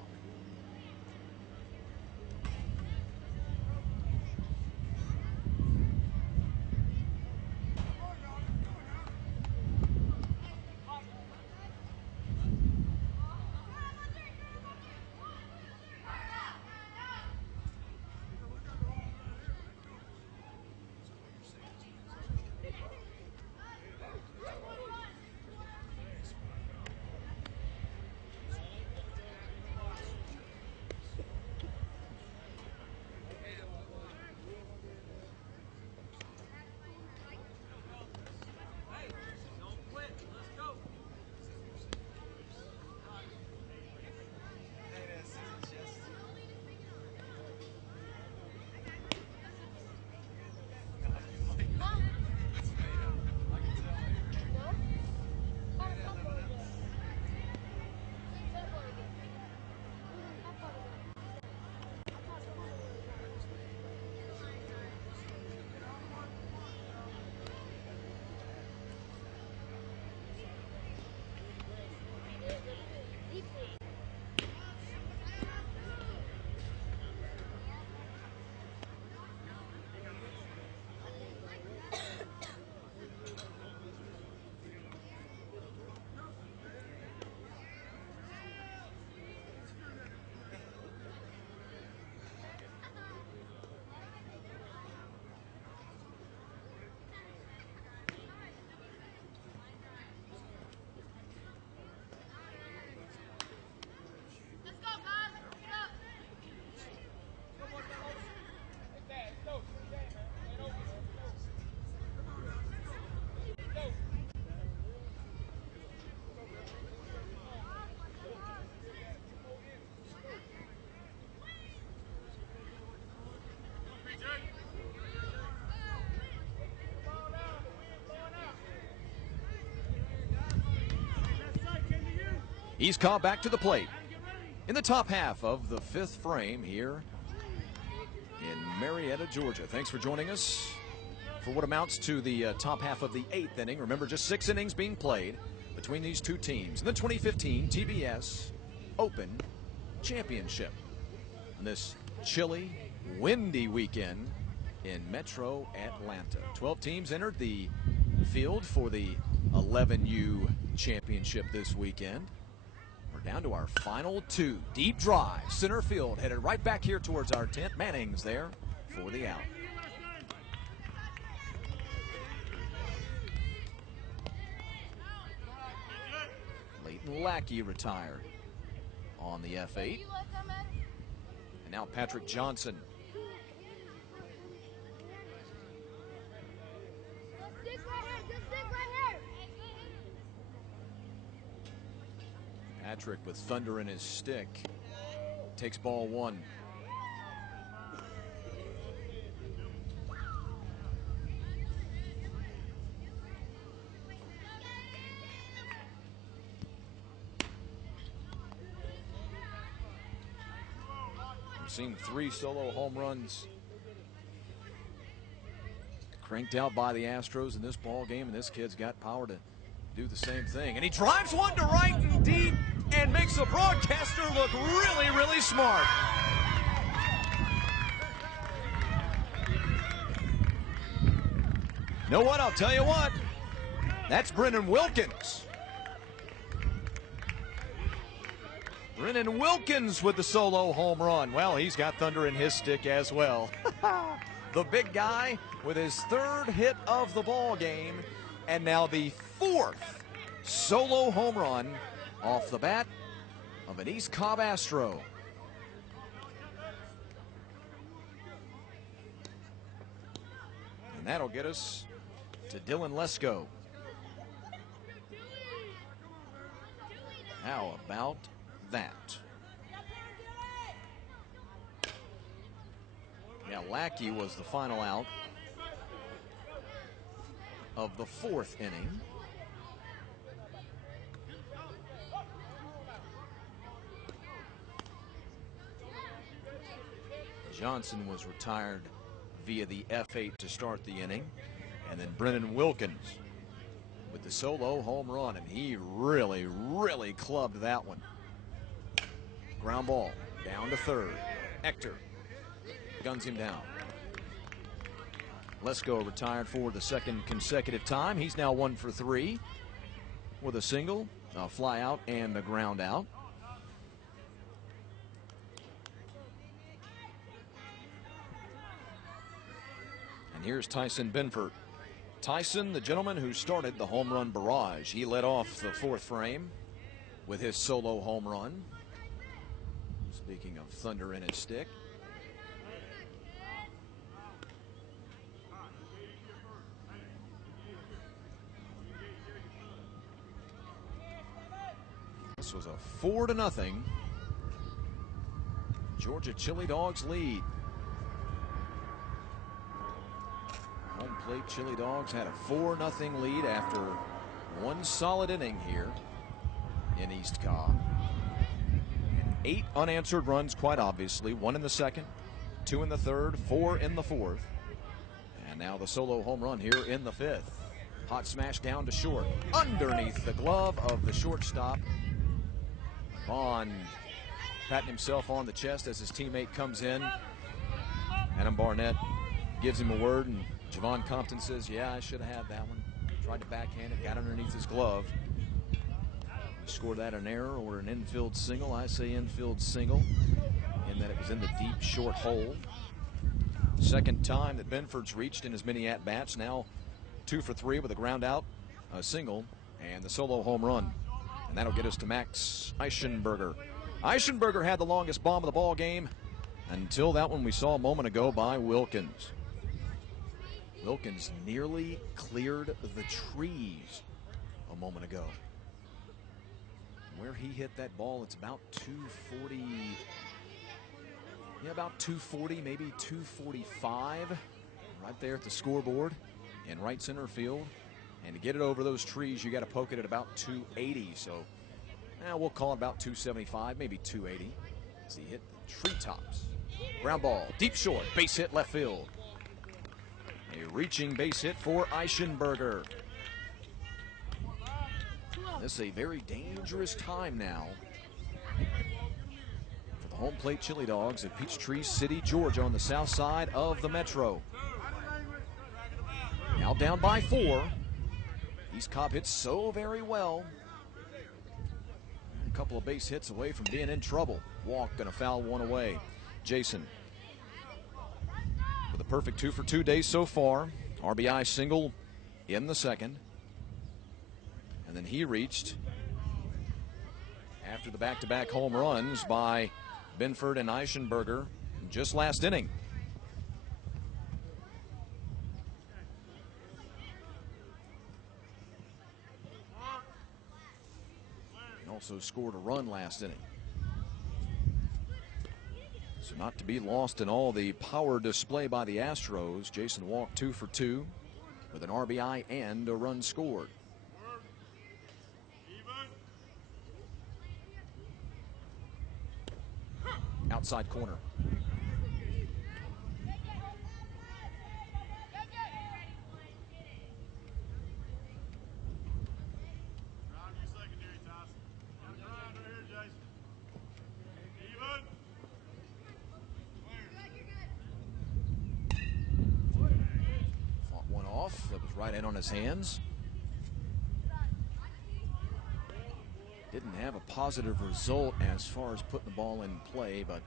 East Cobb back to the plate in the top half of the 5th frame here in Marietta, Georgia. Thanks for joining us for what amounts to the top half of the 8th inning. Remember, just 6 innings being played between these two teams in the 2015 TBS Open Championship on this chilly, windy weekend in Metro Atlanta. 12 teams entered the field for the 11U Championship this weekend. We're down to our final 2. Deep drive, center field, headed right back here towards our tent. Manning's there for the out. Leighton Lackey retired on the F8. And now Patrick Johnson. Patrick with thunder in his stick takes ball one. We've seen 3 solo home runs cranked out by the Astros in this ball game, and this kid's got power to do the same thing. And he drives one to right and deep and makes the broadcaster look really, really smart. You know what? I'll tell you what. That's Brennan Wilkins. Brennan Wilkins with the solo home run. Well, he's got thunder in his stick as well. The big guy with his 3rd hit of the ball game, and now the 4th solo home run off the bat of an East Cobb Astro. And that'll get us to Dylan Lesko. How about that? Yeah, Lackey was the final out of the 4th inning. Johnson was retired via the F8 to start the inning. And then Brennan Wilkins with the solo home run, and he really, really clubbed that one. Ground ball down to 3rd. Ector guns him down. Lesko retired for the 2nd consecutive time. He's now 1 for 3 with a single, a fly out, and a ground out. And here's Tyson Benford. Tyson, the gentleman who started the home run barrage. He led off the 4th frame with his solo home run. Speaking of thunder in his stick. This was a 4-0 Georgia Chili Dogs lead. Home plate Chili Dogs had a 4-0 lead after 1 solid inning here in East Cobb. 8 unanswered runs, quite obviously. 1 in the 2nd, 2 in the 3rd, 4 in the 4th. And now the solo home run here in the 5th. Hot smash down to short. Underneath the glove of the shortstop. Vaughn patting himself on the chest as his teammate comes in. Adam Barnett gives him a word, and Javon Compton says, yeah, I should have had that one. Tried to backhand it, got underneath his glove. Score that an error or an infield single? I say infield single, in that it was in the deep short hole. 2nd time that Benford's reached in as many at-bats. Now 2 for 3 with a ground out, a single, and the solo home run. And that'll get us to Max Eichenberger. Eichenberger had the longest bomb of the ball game until that one we saw a moment ago by Wilkins. Wilkins nearly cleared the trees a moment ago. Where he hit that ball, it's about 240. Yeah, about 240, maybe 245. Right there at the scoreboard in right center field. And to get it over those trees, you got to poke it at about 280. So, we'll call it about 275, maybe 280. As he hit the treetops. Ground ball, deep short, base hit left field. A reaching base hit for Eichenberger. This is a very dangerous time now for the home plate Chili Dogs at Peachtree City, Georgia, on the south side of the Metro. Now down by 4. East Cobb hits so very well. A couple of base hits away from being in trouble. Walk gonna foul one away. Jason with a perfect 2 for 2 day so far. RBI single in the 2nd. And then he reached after the back-to-back home runs by Benford and Eichenberger just last inning. also scored a run last inning. So not to be lost in all the power display by the Astros. Jason walked 2 for 2 with an RBI and a run scored. Outside corner. Fought one off. That was right in on his hands. Didn't have a positive result as far as putting the ball in play, but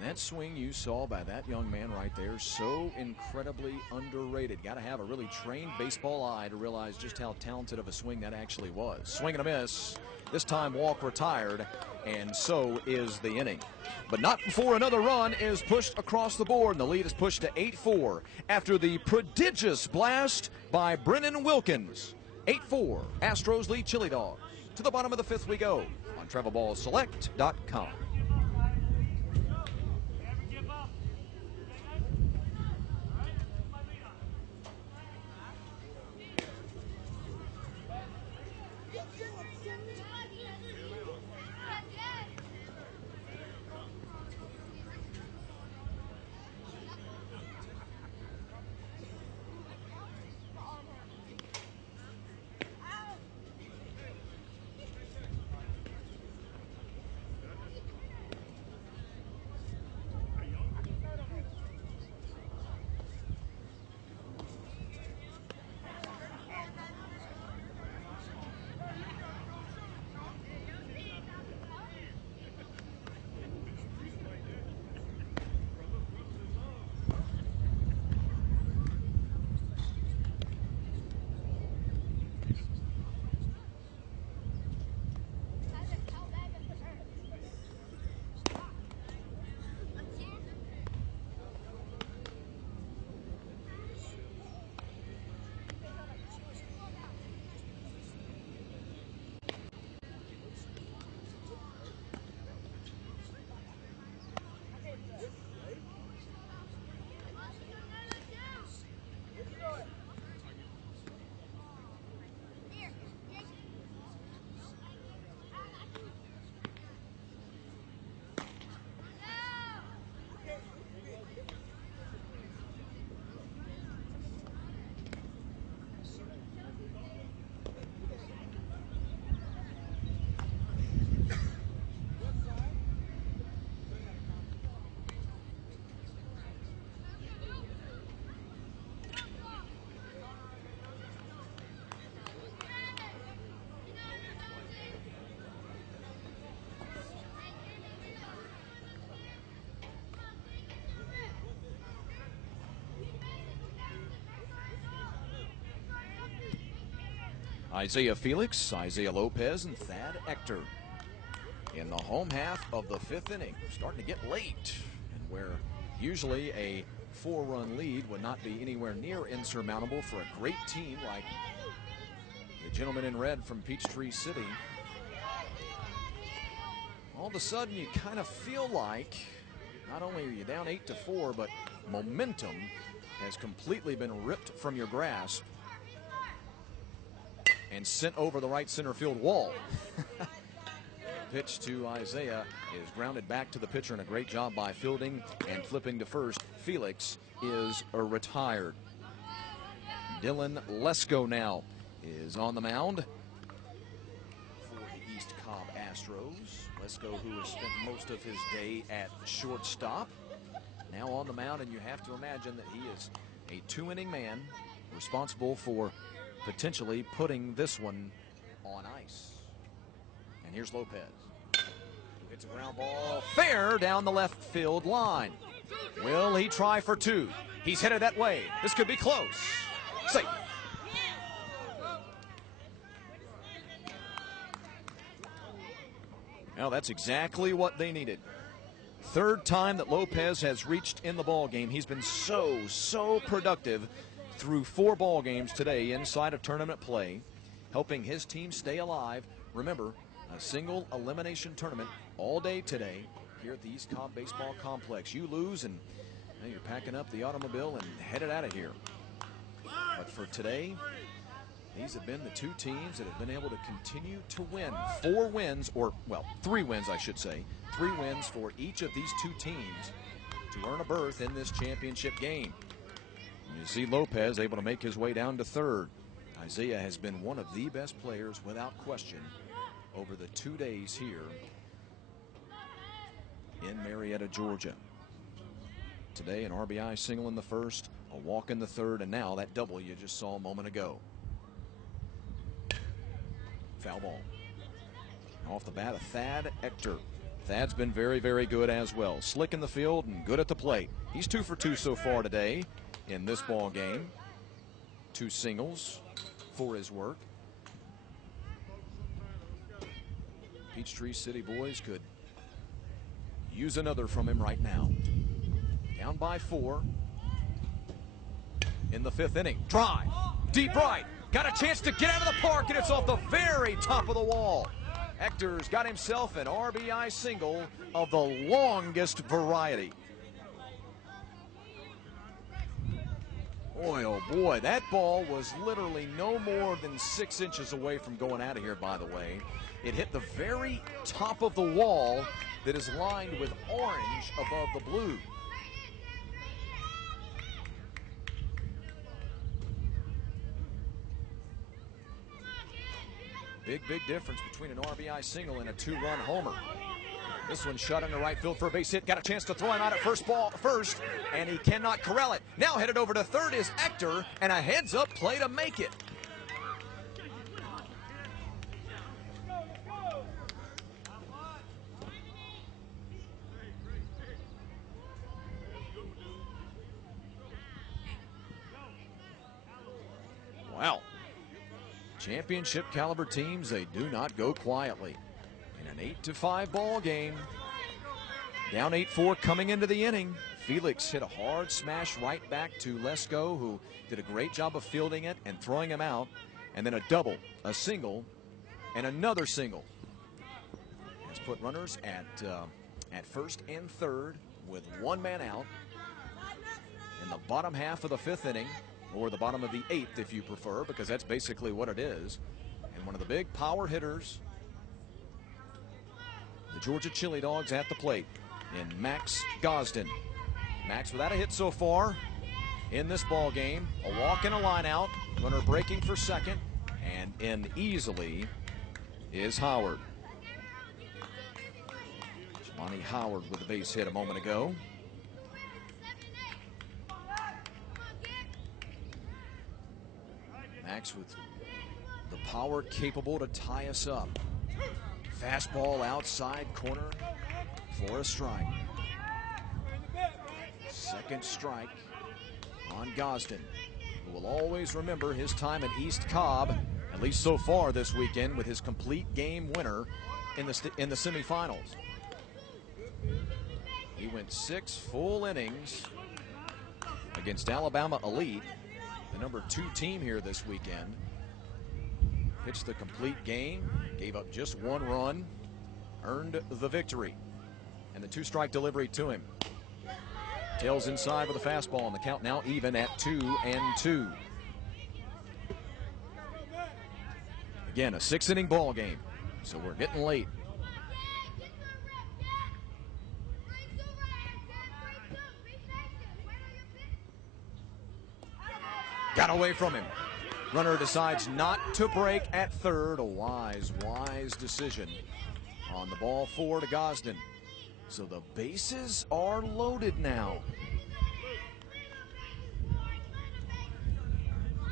that swing you saw by that young man right there, so incredibly underrated. Got to have a really trained baseball eye to realize just how talented of a swing that actually was. Swing and a miss. This time walk retired, and so is the inning. But not before another run is pushed across the board, and the lead is pushed to 8-4 after the prodigious blast by Brennan Wilkins. 8-4, Astros lead Chili Dogs. To the bottom of the fifth we go on TravelballSelect.com. Isaiah Felix, Isaiah Lopez, and Thad Ector in the home half of the fifth inning. Starting to get late, and where usually a 4-run lead would not be anywhere near insurmountable for a great team like the gentleman in red from Peachtree City. All of a sudden you kind of feel like not only are you down 8-4, but momentum has completely been ripped from your grasp and sent over the right center field wall. Pitch to Isaiah is grounded back to the pitcher, and a great job by fielding and flipping to first. Felix is retired. Dylan Lesko now is on the mound for the East Cobb Astros. Lesko, who has spent most of his day at shortstop, now on the mound, and you have to imagine that he is a 2-inning man responsible for potentially putting this one on ice. And here's Lopez. It's a ground ball fair down the left field line. Will he try for 2? He's headed that way. This could be close. Safe. Well, that's exactly what they needed. Third time that Lopez has reached in the ball game. He's been so productive through 4 ball games today inside of tournament play, helping his team stay alive. Remember, A single elimination tournament all day today here at the East Cobb Baseball Complex. You lose and you're packing up the automobile and headed out of here. But for today, these have been the two teams that have been able to continue to win. 4 wins, or, well, 3 wins, I should say. 3 wins for each of these two teams to earn a berth in this championship game. And you see Lopez able to make his way down to third. Isaiah has been one of the best players, without question, over the 2 days here in Marietta, Georgia. Today, an RBI single in the first, a walk in the third, and now that double you just saw a moment ago. Foul ball. Off the bat, a Thad Ector. Thad's been very, very good as well. Slick in the field and good at the plate. He's 2 for 2 so far today in this ball game. 2 singles for his work. Peachtree City boys could use another from him right now. Down by 4 in the 5th inning. Drive, deep right. Got a chance to get out of the park, and it's off the very top of the wall. Ector's got himself an RBI single of the longest variety. Boy, oh boy, that ball was literally no more than 6 inches away from going out of here, by the way. It hit the very top of the wall that is lined with orange above the blue. Big difference between an RBI single and a 2-run homer. This one shot into right field for a base hit. Got a chance to throw him out at first, and he cannot corral it. Now headed over to third is Ector, and a heads-up play to make it. Wow. Championship caliber teams, they do not go quietly. In an 8-5 ball game, down 8-4 coming into the inning. Felix hit a hard smash right back to Lesko, who did a great job of fielding it and throwing him out. And then a double, a single, and another single. Has put runners at first and third with 1 man out in the bottom half of the 5th inning. Or the bottom of the 8th, if you prefer, because that's basically what it is. And one of the big power hitters, the Georgia Chili Dogs at the plate, in Max Gosden. Max without a hit so far in this ball game. A walk and a line out. Runner breaking for second. And in easily is Howard. Johnny Howard with the base hit a moment ago. Max with the power capable to tie us up. Fastball outside corner for a strike. Second strike on Gosden, who will always remember his time at East Cobb, at least so far this weekend, with his complete game winner in the semifinals. He went 6 full innings against Alabama Elite, the number 2 team here this weekend. Pitched the complete game, gave up just 1 run, earned the victory. And the 2-strike delivery to him. Tails inside with a fastball, and the count now even at 2-2. Again, a 6-inning ball game, so we're getting late. Got away from him. Runner decides not to break at third. A wise decision on the ball 4 to Gosden. So the bases are loaded now.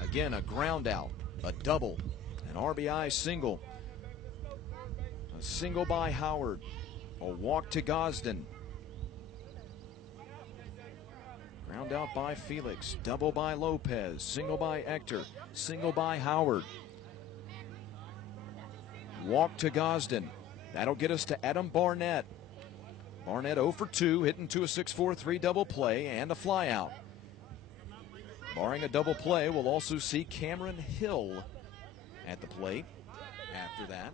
Again, a ground out, a double, an RBI single, a single by Howard, a walk to Gosden. Ground out by Felix, double by Lopez, single by Ector, single by Howard. Walk to Gosden. That'll get us to Adam Barnett. Barnett 0 for 2, hitting to a 6-4-3 double play and a flyout. Barring a double play, we'll also see Cameron Hill at the plate after that.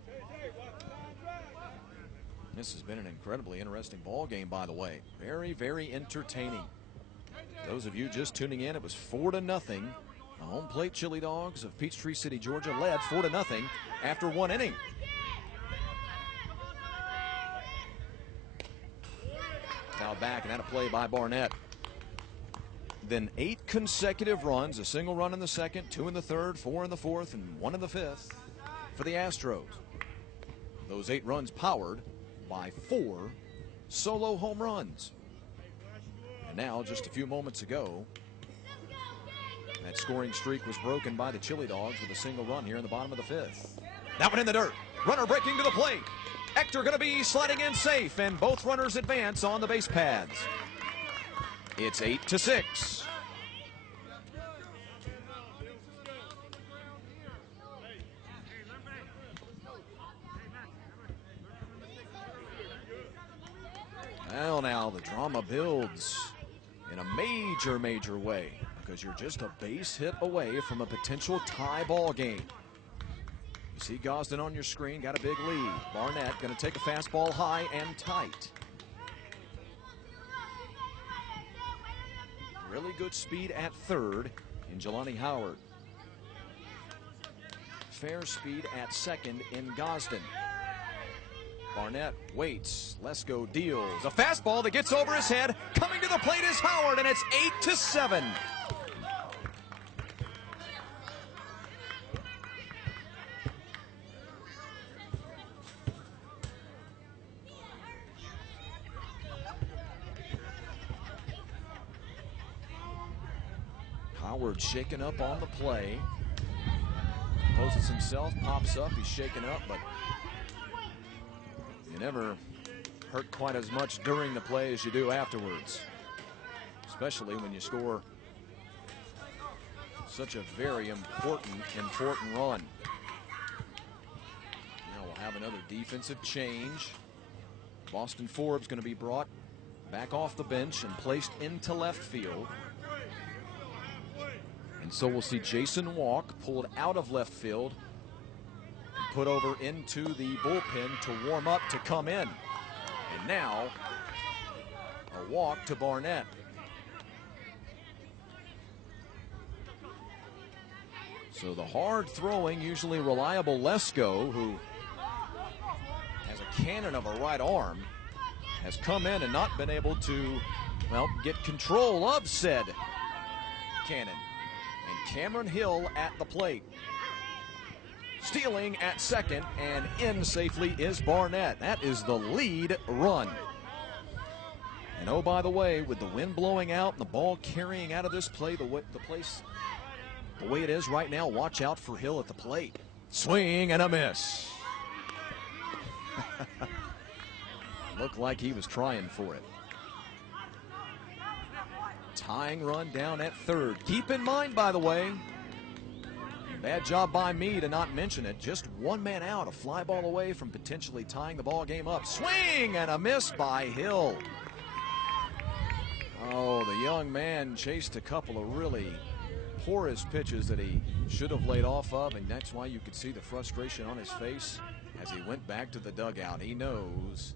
This has been an incredibly interesting ball game, by the way. Very, very entertaining. Those of you just tuning in, it was 4-0. The home plate Chili Dogs of Peachtree City, Georgia led 4-0 after 1 inning. Foul back, and that a play by Barnett. Then 8 consecutive runs, a single run in the second, 2 in the third, 4 in the fourth, and 1 in the fifth for the Astros. Those 8 runs powered by 4 solo home runs. And now, just a few moments ago, that scoring streak was broken by the Chili Dogs with a single run here in the bottom of the fifth. That one in the dirt. Runner breaking to the plate. Ector going to be sliding in safe, and both runners advance on the base paths. It's 8-6. Well, now the drama builds in a major, major way, because you're just a base hit away from a potential tie ball game. You see Gosden on your screen, got a big lead. Barnett going to take a fastball high and tight. Really good speed at third in Jelani Howard. Fair speed at second in Gosden. Barnett waits. Lesko deals. A fastball that gets over his head. Coming to the plate is Howard, and it's 8-7. Howard shaken up on the play. Poses himself, pops up, he's shaken up, but you never hurt quite as much during the play as you do afterwards, especially when you score such a very important run. Now we'll have another defensive change. Boston Forbes going to be brought back off the bench and placed into left field. And so we'll see Jason Walk pulled out of left field and put over into the bullpen to warm up to come in. And now a walk to Barnett. So the hard throwing, usually reliable Lesko, who has a cannon of a right arm, has come in and not been able to, well, get control of said cannon. And Cameron Hill at the plate. Stealing at second, and in safely is Barnett. That is the lead run. And oh, by the way, with the wind blowing out and the ball carrying out of this play, the way it is right now, watch out for Hill at the plate. Swing and a miss. Looked like he was trying for it. Tying run down at third. Keep in mind, by the way, bad job by me to not mention it. Just one man out, a fly ball away from potentially tying the ball game up. Swing and a miss by Hill. Oh, the young man chased a couple of really porous pitches that he should have laid off of, and that's why you could see the frustration on his face as he went back to the dugout. He knows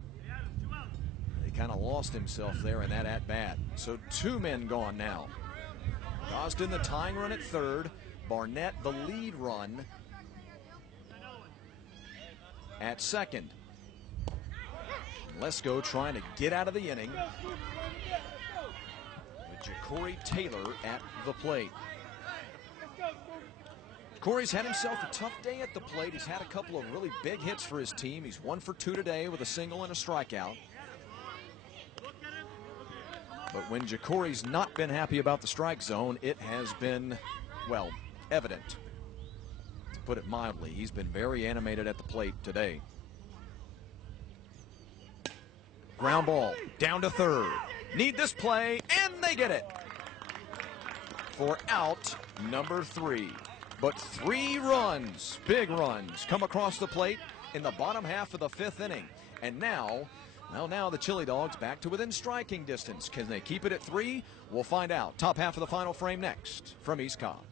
he kind of lost himself there in that at-bat. So 2 men gone now. Gosden the tying run at third. Barnett the lead run at second. Lesko trying to get out of the inning with Ja'Cory Taylor at the plate. Corey's had himself a tough day at the plate. He's had a couple of really big hits for his team. He's 1 for 2 today with a single and a strikeout. But when Ja'Cory's not been happy about the strike zone, it has been, well, evident, to put it mildly. He's been very animated at the plate today. Ground ball down to third. Need this play, and they get it for out number 3. But 3 runs, big runs, come across the plate in the bottom half of the 5th inning. And now, well, now the Chili Dogs back to within striking distance. Can they keep it at 3? We'll find out. Top half of the final frame next from East Cobb.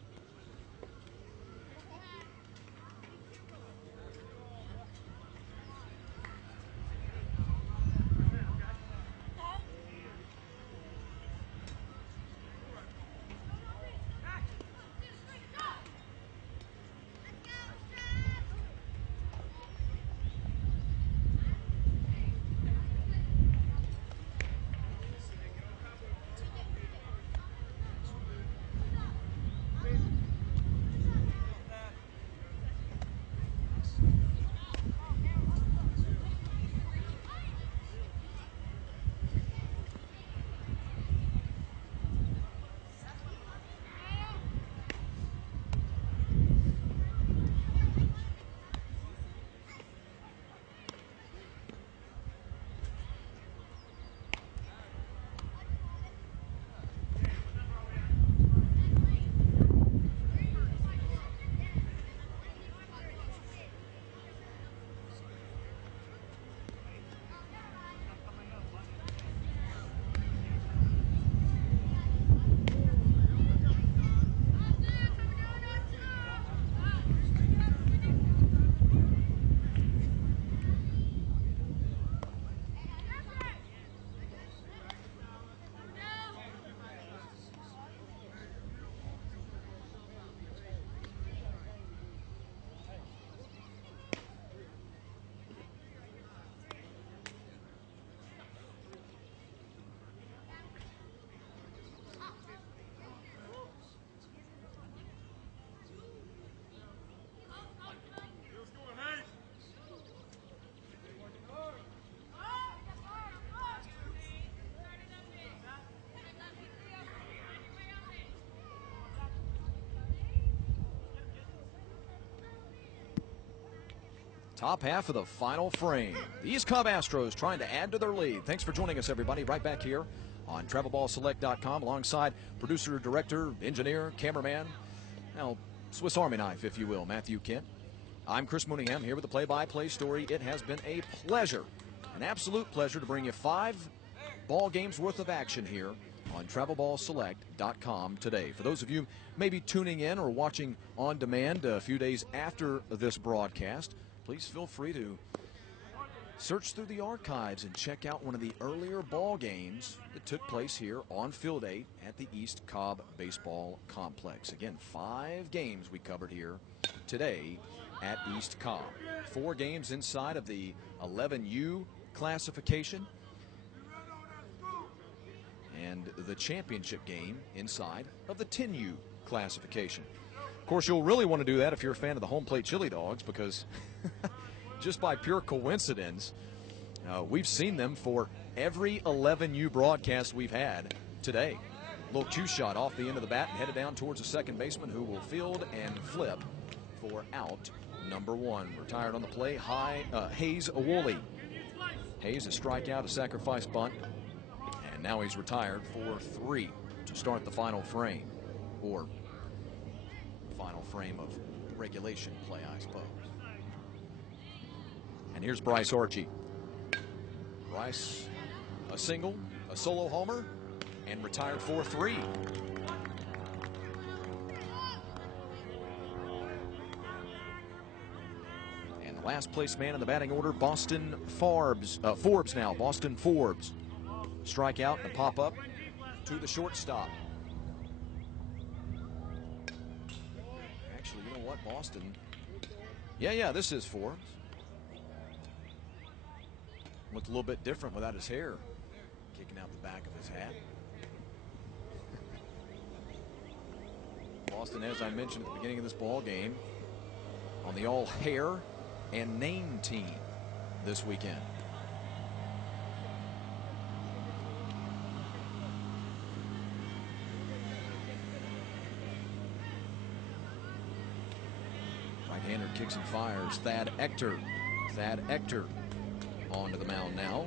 Top half of the final frame. The East Cobb Astros trying to add to their lead. Thanks for joining us, everybody. Right back here on TravelballSelect.com alongside producer, director, engineer, cameraman, now Swiss Army knife, if you will, Matthew Kent. I'm Chris Mooneyham here with the play-by-play story. It has been a pleasure, an absolute pleasure to bring you 5 ball games worth of action here on TravelballSelect.com today. For those of you maybe tuning in or watching on demand a few days after this broadcast, please feel free to search through the archives and check out one of the earlier ball games that took place here on Field 8 at the East Cobb Baseball Complex. Again, 5 games we covered here today at East Cobb. 4 games inside of the 11U classification, and the championship game inside of the 10U classification. Of course, you'll really want to do that if you're a fan of the home plate chili dogs, because just by pure coincidence, we've seen them for every 11U broadcast we've had today. Little cue shot off the end of the bat and headed down towards the second baseman, who will field and flip for out number 1. Retired on the play, Hayes Awoli. Hayes, a strikeout, a sacrifice bunt, and now he's retired for 3 to start the final frame, or final frame of regulation play, I suppose. And here's Bryce Archie. Bryce, a single, a solo homer, and retired for 3. And the last place man in the batting order, Boston Forbes now, Boston Forbes. Strikeout and a pop-up to the shortstop. Actually, you know what, Boston. Yeah, this is Forbes. Looked a little bit different without his hair kicking out the back of his hat. Boston, as I mentioned at the beginning of this ball game, on the all hair and name team this weekend. Right-hander kicks and fires. Thad Ector onto the mound now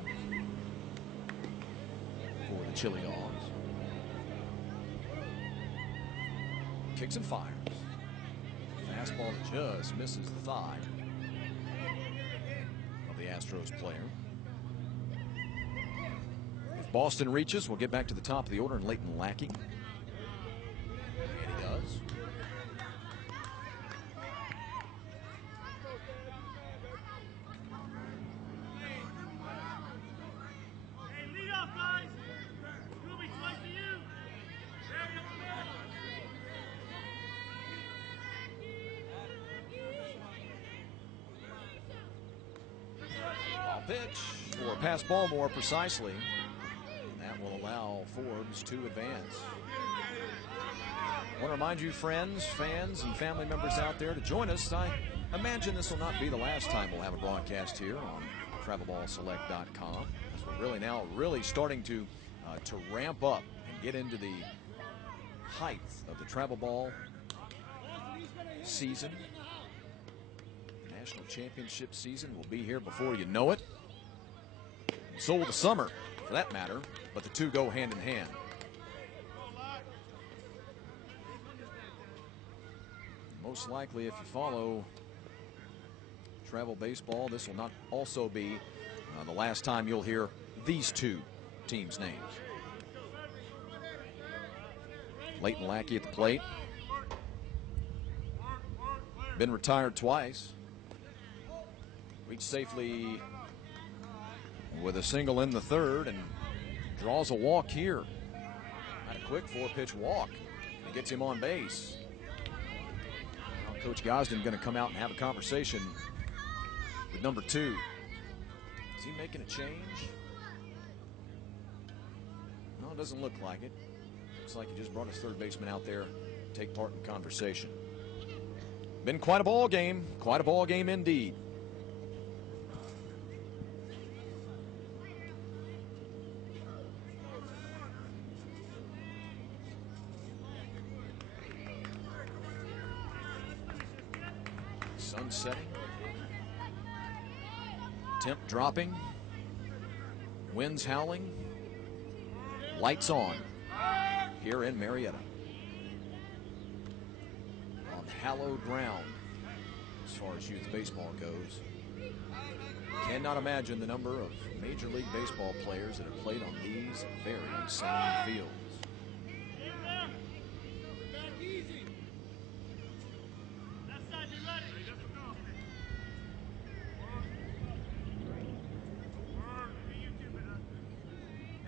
for the Chili Dogs. Kicks and fires. Fastball that just misses the thigh of the Astros player. If Boston reaches, we'll get back to the top of the order and Leighton Lackey. And he does. Pitch or pass ball more precisely. And that will allow Forbes to advance. I want to remind you, friends, fans, and family members out there, to join us. I imagine this will not be the last time we'll have a broadcast here on TravelballSelect.com. We're really starting to ramp up and get into the height of the travel ball season. National championship season will be here before you know it. So will the summer, for that matter, but the two go hand in hand. Most likely, if you follow travel baseball, this will not also be the last time you'll hear these two teams' names. Leighton Lackey at the plate. Been retired twice. Reached safely with a single in the third and draws a walk here. Had a quick 4-pitch walk. It gets him on base. Now Coach Gosden going to come out and have a conversation with number 2. Is he making a change? No, it doesn't look like it. Looks like he just brought his third baseman out there to take part in the conversation. Been quite a ball game indeed. Sun setting. Temp dropping, winds howling, lights on here in Marietta. On hallowed ground as far as youth baseball goes. Cannot imagine the number of Major League Baseball players that have played on these very same fields.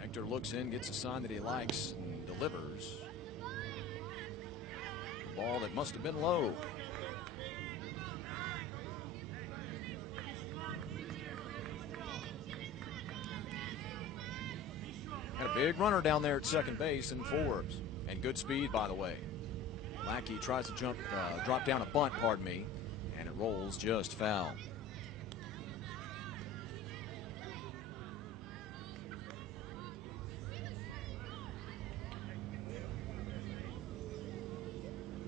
Hector looks in, gets a sign that he likes, and delivers. Ball that must have been low. Got a big runner down there at second base in Forbes. And good speed, by the way. Lackey tries to drop down a bunt, pardon me, and it rolls just foul.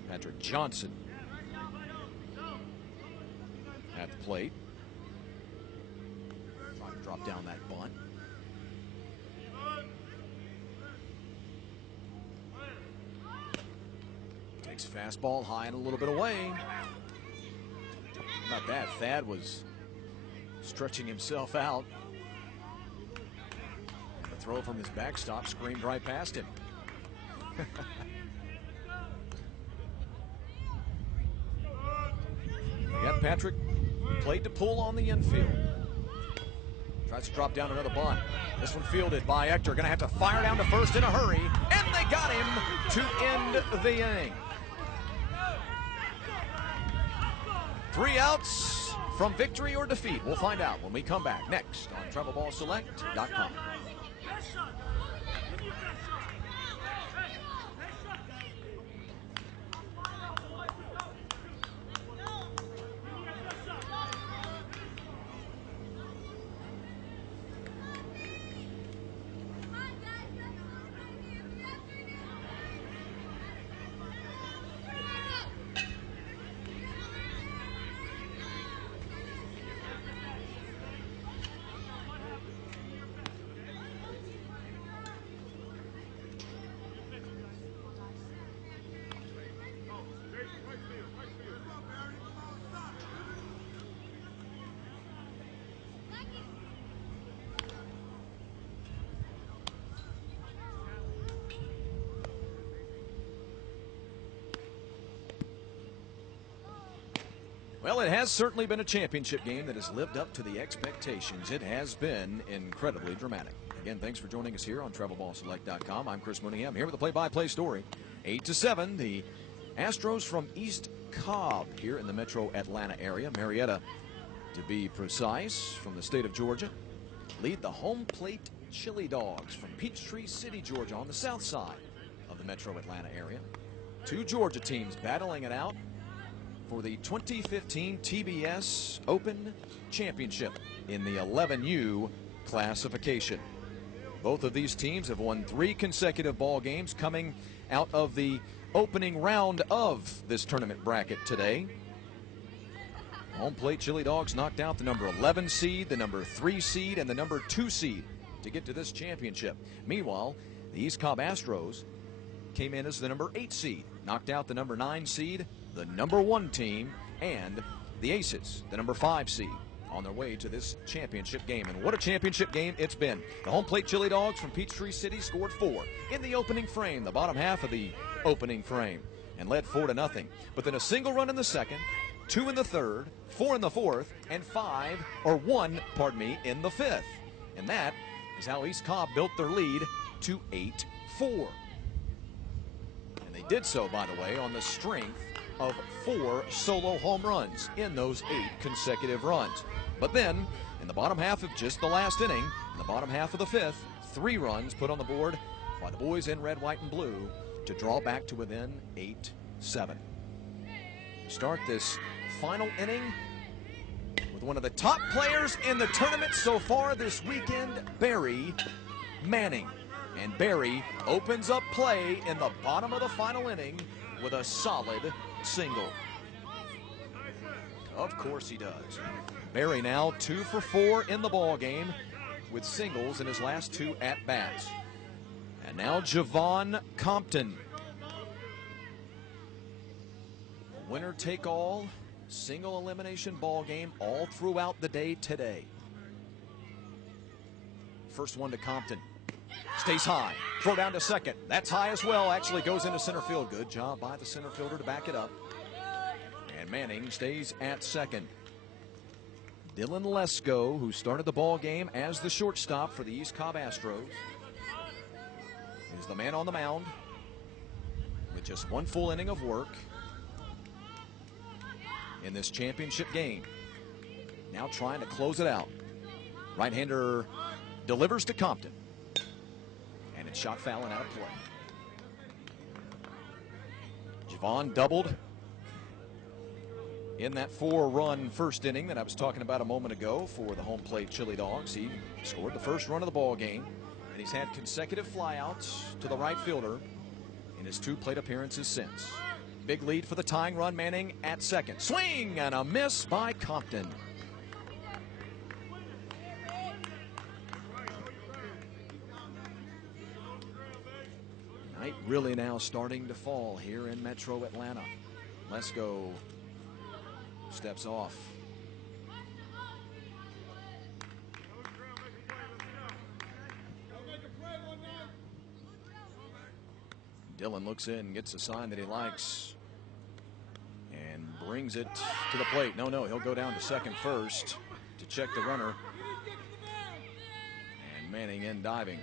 Patrick Johnson at the plate. Trying to drop down that bunt. Takes a fastball high and a little bit away. How about that? Thad was stretching himself out. And the throw from his backstop screamed right past him. We got Patrick played to pull on the infield. Tries to drop down another bunt. This one fielded by Hector. Going to have to fire down to first in a hurry. And they got him to end the inning. 3 outs from victory or defeat. We'll find out when we come back next on TravelballSelect.com. Well, it has certainly been a championship game that has lived up to the expectations. It has been incredibly dramatic. Again, thanks for joining us here on TravelballSelect.com. I'm Chris Mooney. I'm here with a play-by-play story. 8-7, the Astros from East Cobb here in the metro Atlanta area, Marietta to be precise, from the state of Georgia, lead the home plate Chili Dogs from Peachtree City, Georgia, on the south side of the metro Atlanta area. 2 Georgia teams battling it out for the 2015 TBS Open Championship in the 11U classification. Both of these teams have won 3 consecutive ball games coming out of the opening round of this tournament bracket today. Home plate Chili Dogs knocked out the number 11 seed, the number 3 seed, and the number 2 seed to get to this championship. Meanwhile, the East Cobb Astros came in as the number 8 seed, knocked out the number 9 seed, the number 1 team, and the Aces, the number 5 seed, on their way to this championship game. And what a championship game it's been. The home plate Chili Dogs from Peachtree City scored 4 in the opening frame, the bottom half of the opening frame, and led 4-0. But then a single run in the second, 2 in the third, 4 in the fourth, and 1 in the fifth. And that is how East Cobb built their lead to 8-4. And they did so, by the way, on the strength of 4 solo home runs in those 8 consecutive runs. But then, in the bottom half of just the last inning, in the bottom half of the fifth, 3 runs put on the board by the boys in red, white, and blue to draw back to within 8-7. Start this final inning with one of the top players in the tournament so far this weekend, Barry Manning. And Barry opens up play in the bottom of the final inning with a solid single. Of course he does. Barry now 2 for 4 in the ball game with singles in his last 2 at-bats. And now Javon Compton. Winner take all, single elimination ball game all throughout the day today. First one to Compton. Stays high. Throw down to second. That's high as well. Actually goes into center field. Good job by the center fielder to back it up. And Manning stays at second. Dylan Lesko, who started the ball game as the shortstop for the East Cobb Astros, is the man on the mound with just 1 full inning of work in this championship game. Now trying to close it out. Right-hander delivers to Compton. And it's shot foul and out of play. Javon doubled in that 4-run first inning that I was talking about a moment ago for the home plate Chili Dogs. He scored the first run of the ball game, and he's had consecutive flyouts to the right fielder in his 2 plate appearances since. Big lead for the tying run. Manning at second. Swing and a miss by Compton. Night really now starting to fall here in Metro Atlanta. Lesko steps off. Dylan looks in, gets a sign that he likes, and brings it to the plate. No, he'll go down to second first to check the runner. And Manning in diving.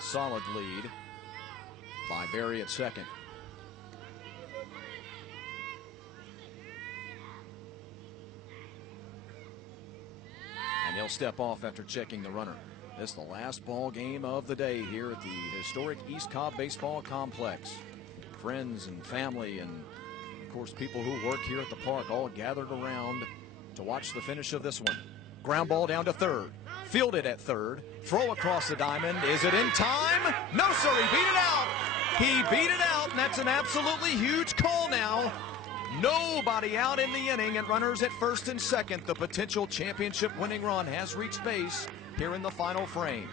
Solid lead by Barry at second. And he'll step off after checking the runner. This is the last ball game of the day here at the historic East Cobb Baseball Complex. Friends and family and, of course, people who work here at the park all gathered around to watch the finish of this one. Ground ball down to third. Fielded at third. Throw across the diamond. Is it in time? No, sir. He beat it out. He beat it out, and that's an absolutely huge call now. Nobody out in the inning, and runners at first and second. The potential championship winning run has reached base here in the final frame.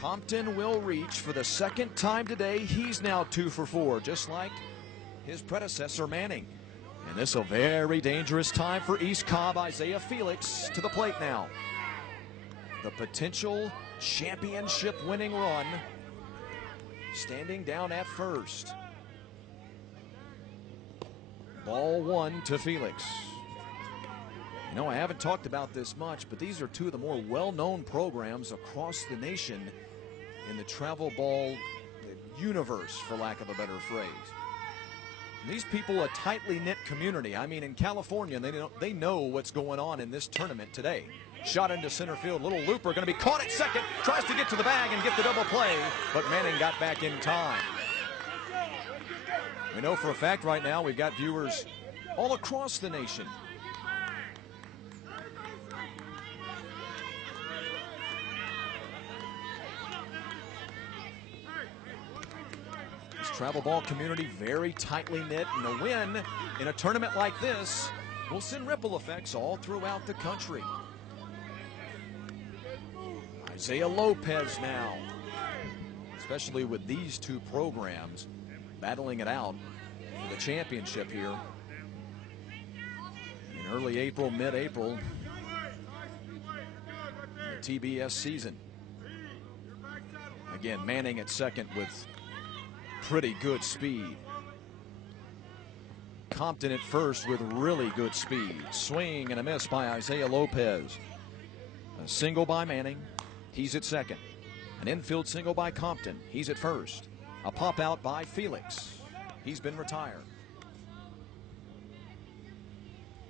Compton will reach for the second time today. He's now 2 for 4, just like his predecessor Manning. And this is a very dangerous time for East Cobb. Isaiah Felix to the plate now. The potential championship winning run standing down at first. Ball 1 to Felix. You know, I haven't talked about this much, but these are 2 of the more well-known programs across the nation in the travel ball universe, for lack of a better phrase. These people, a tightly knit community. I mean, in California, they know what's going on in this tournament today. Shot into center field. Little looper going to be caught at second. Tries to get to the bag and get the double play, but Manning got back in time. We know for a fact right now we've got viewers all across the nation. Travel ball community very tightly knit, and a win in a tournament like this will send ripple effects all throughout the country. Isaiah Lopez now, especially with these 2 programs battling it out for the championship here in early April, mid-April, the TBS season. Again, Manning at second with pretty good speed. Compton at first with really good speed. Swing and a miss by Isaiah Lopez. A single by Manning. He's at second. An infield single by Compton. He's at first. A pop out by Felix. He's been retired.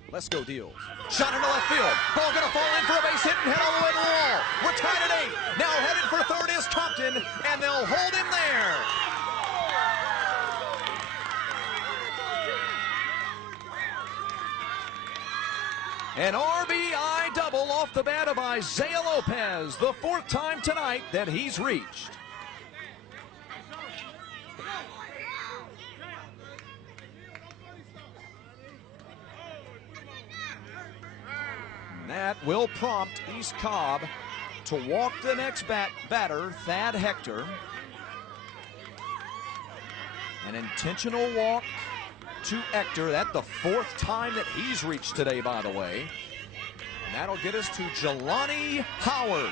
Lesko deals. Shot into left field. Ball gonna fall in for a base hit and head all the way to the wall. We're tied at 8. Now headed for third is Compton, and they'll hold him there. An RBI double off the bat of Isaiah Lopez, the 4th time tonight that he's reached. And that will prompt East Cobb to walk the next batter, Thad Hector. An intentional walk to Hector. That's the 4th time that he's reached today, by the way. And that'll get us to Jelani Howard.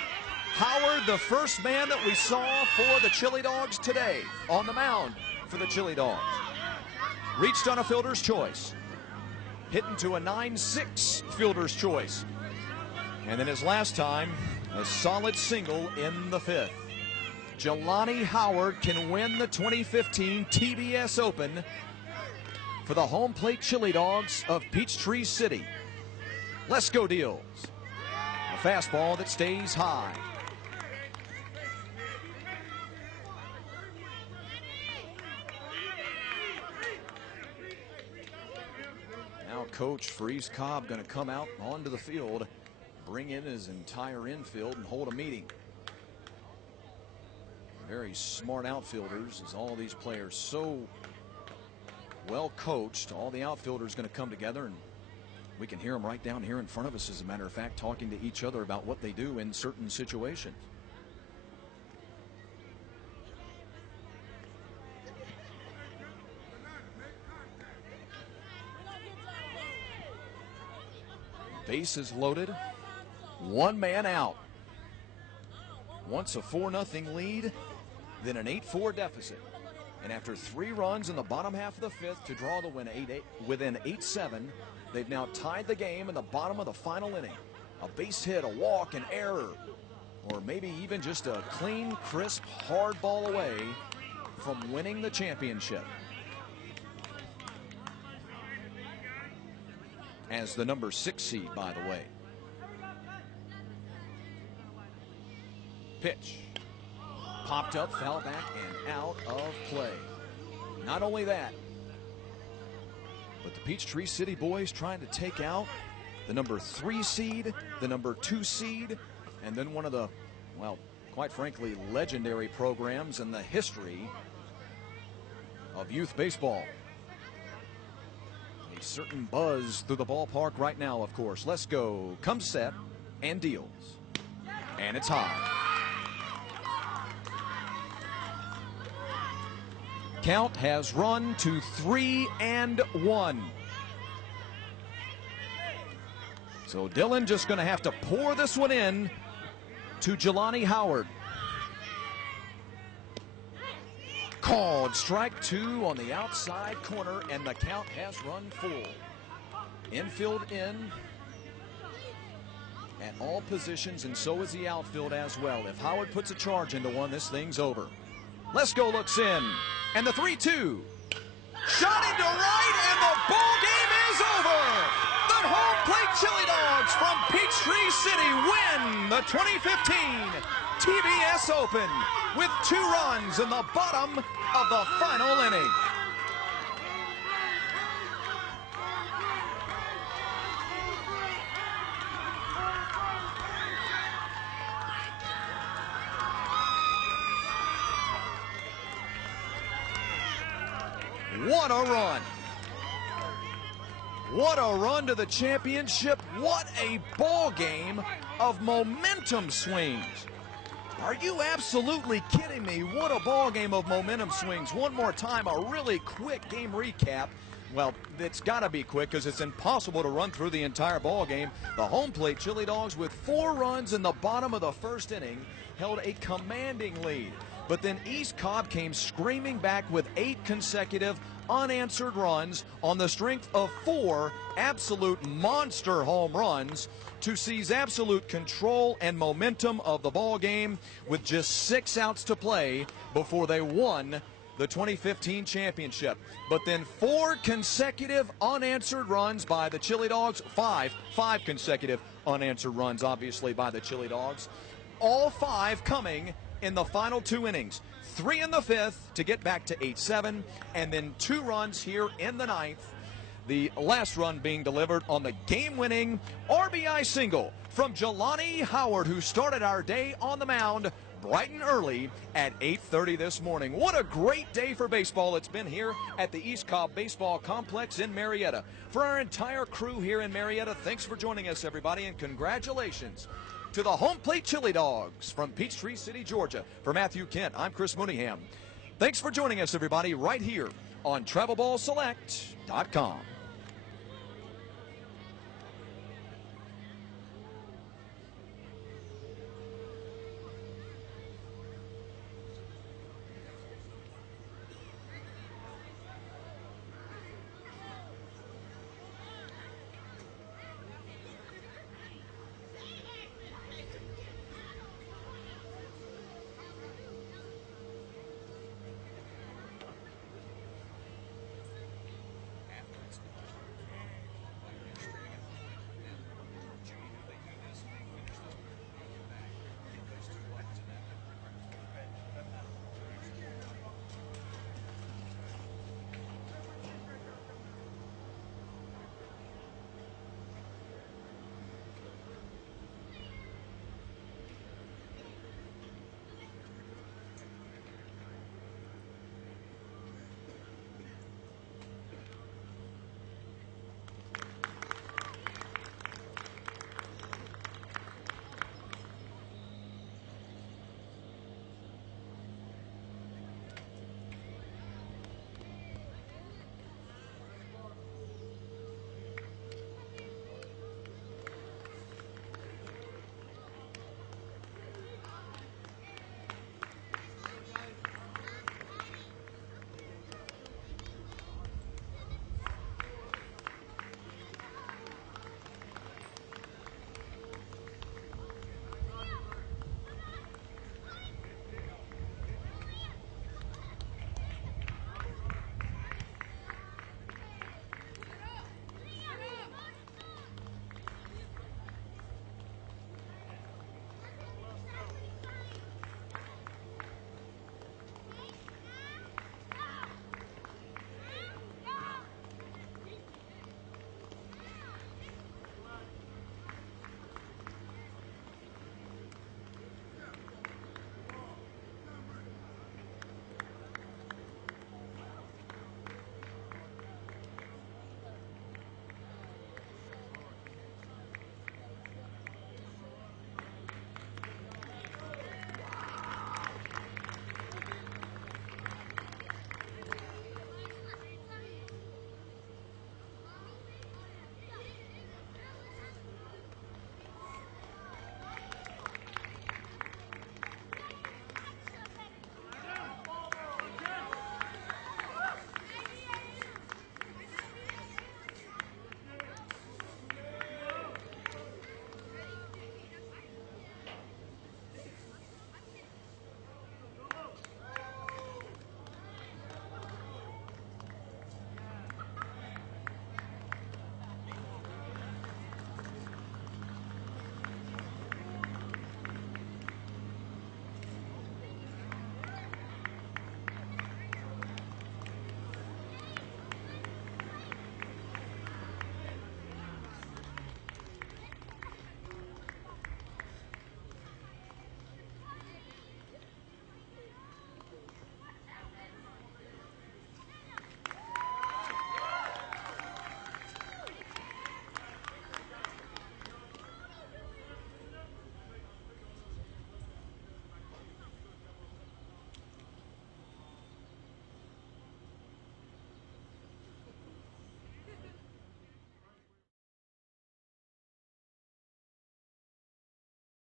Howard, the first man that we saw for the Chili Dogs today on the mound for the Chili Dogs. Reached on a fielder's choice. Hit into a 9-6 fielder's choice. And then his last time, a solid single in the 5th. Jelani Howard can win the 2015 TBS Open for the home plate Chili Dogs of Peachtree City. Let's go Deals. A fastball that stays high. Now coach for East Cobb going to come out onto the field, bring in his entire infield and hold a meeting. Very smart outfielders, as all these players so well coached. All the outfielders going to come together, and we can hear them right down here in front of us, as a matter of fact, talking to each other about what they do in certain situations. Bases loaded, 1 man out. Once a 4-0 lead, then an 8-4 deficit. And after 3 runs in the bottom half of the 5th to draw the win within 8-7, they've now tied the game in the bottom of the final inning. A base hit, a walk, an error, or maybe even just a clean, crisp, hard ball away from winning the championship. As the number 6 seed, by the way. Pitch. Popped up, foul back, and out of play. Not only that, but the Peachtree City boys trying to take out the number 3 seed, the number 2 seed, and then one of the, well, quite frankly, legendary programs in the history of youth baseball. A certain buzz through the ballpark right now, of course. Let's go. Comes set and deals. And it's high. Count has run to 3-1. So Dillon just going to have to pour this one in to Jelani Howard. Called strike 2 on the outside corner, and the count has run full. Infield in at all positions, and so is the outfield as well. If Howard puts a charge into one, this thing's over. Let's go looks in. And the 3-2. Shot into right, and the ball game is over. The home plate Chili Dogs from Peachtree City win the 2015 TBS Open with 2 runs in the bottom of the final inning. What a run. What a run to the championship. What a ball game of momentum swings. Are you absolutely kidding me? What a ball game of momentum swings. One more time, a really quick game recap. Well, it's got to be quick because it's impossible to run through the entire ball game. The home plate Chili Dogs, with 4 runs in the bottom of the 1st inning, held a commanding lead. But then East Cobb came screaming back with 8 consecutive unanswered runs on the strength of 4 absolute monster home runs to seize absolute control and momentum of the ball game with just 6 outs to play before they won the 2015 championship. But then 4 consecutive unanswered runs by the Chili Dogs. 5 consecutive unanswered runs, obviously, by the Chili Dogs. All 5 coming in the final 2 innings. 3 in the 5th to get back to 8-7, and then 2 runs here in the 9th. The last run being delivered on the game-winning RBI single from Jelani Howard, who started our day on the mound bright and early at 8:30 this morning. What a great day for baseball it's been here at the East Cobb Baseball Complex in Marietta. For our entire crew here in Marietta, thanks for joining us, everybody, and congratulations to the Home Plate Chili Dogs from Peachtree City, Georgia. For Matthew Kent, I'm Chris Mooneyham. Thanks for joining us, everybody, right here on TravelballSelect.com.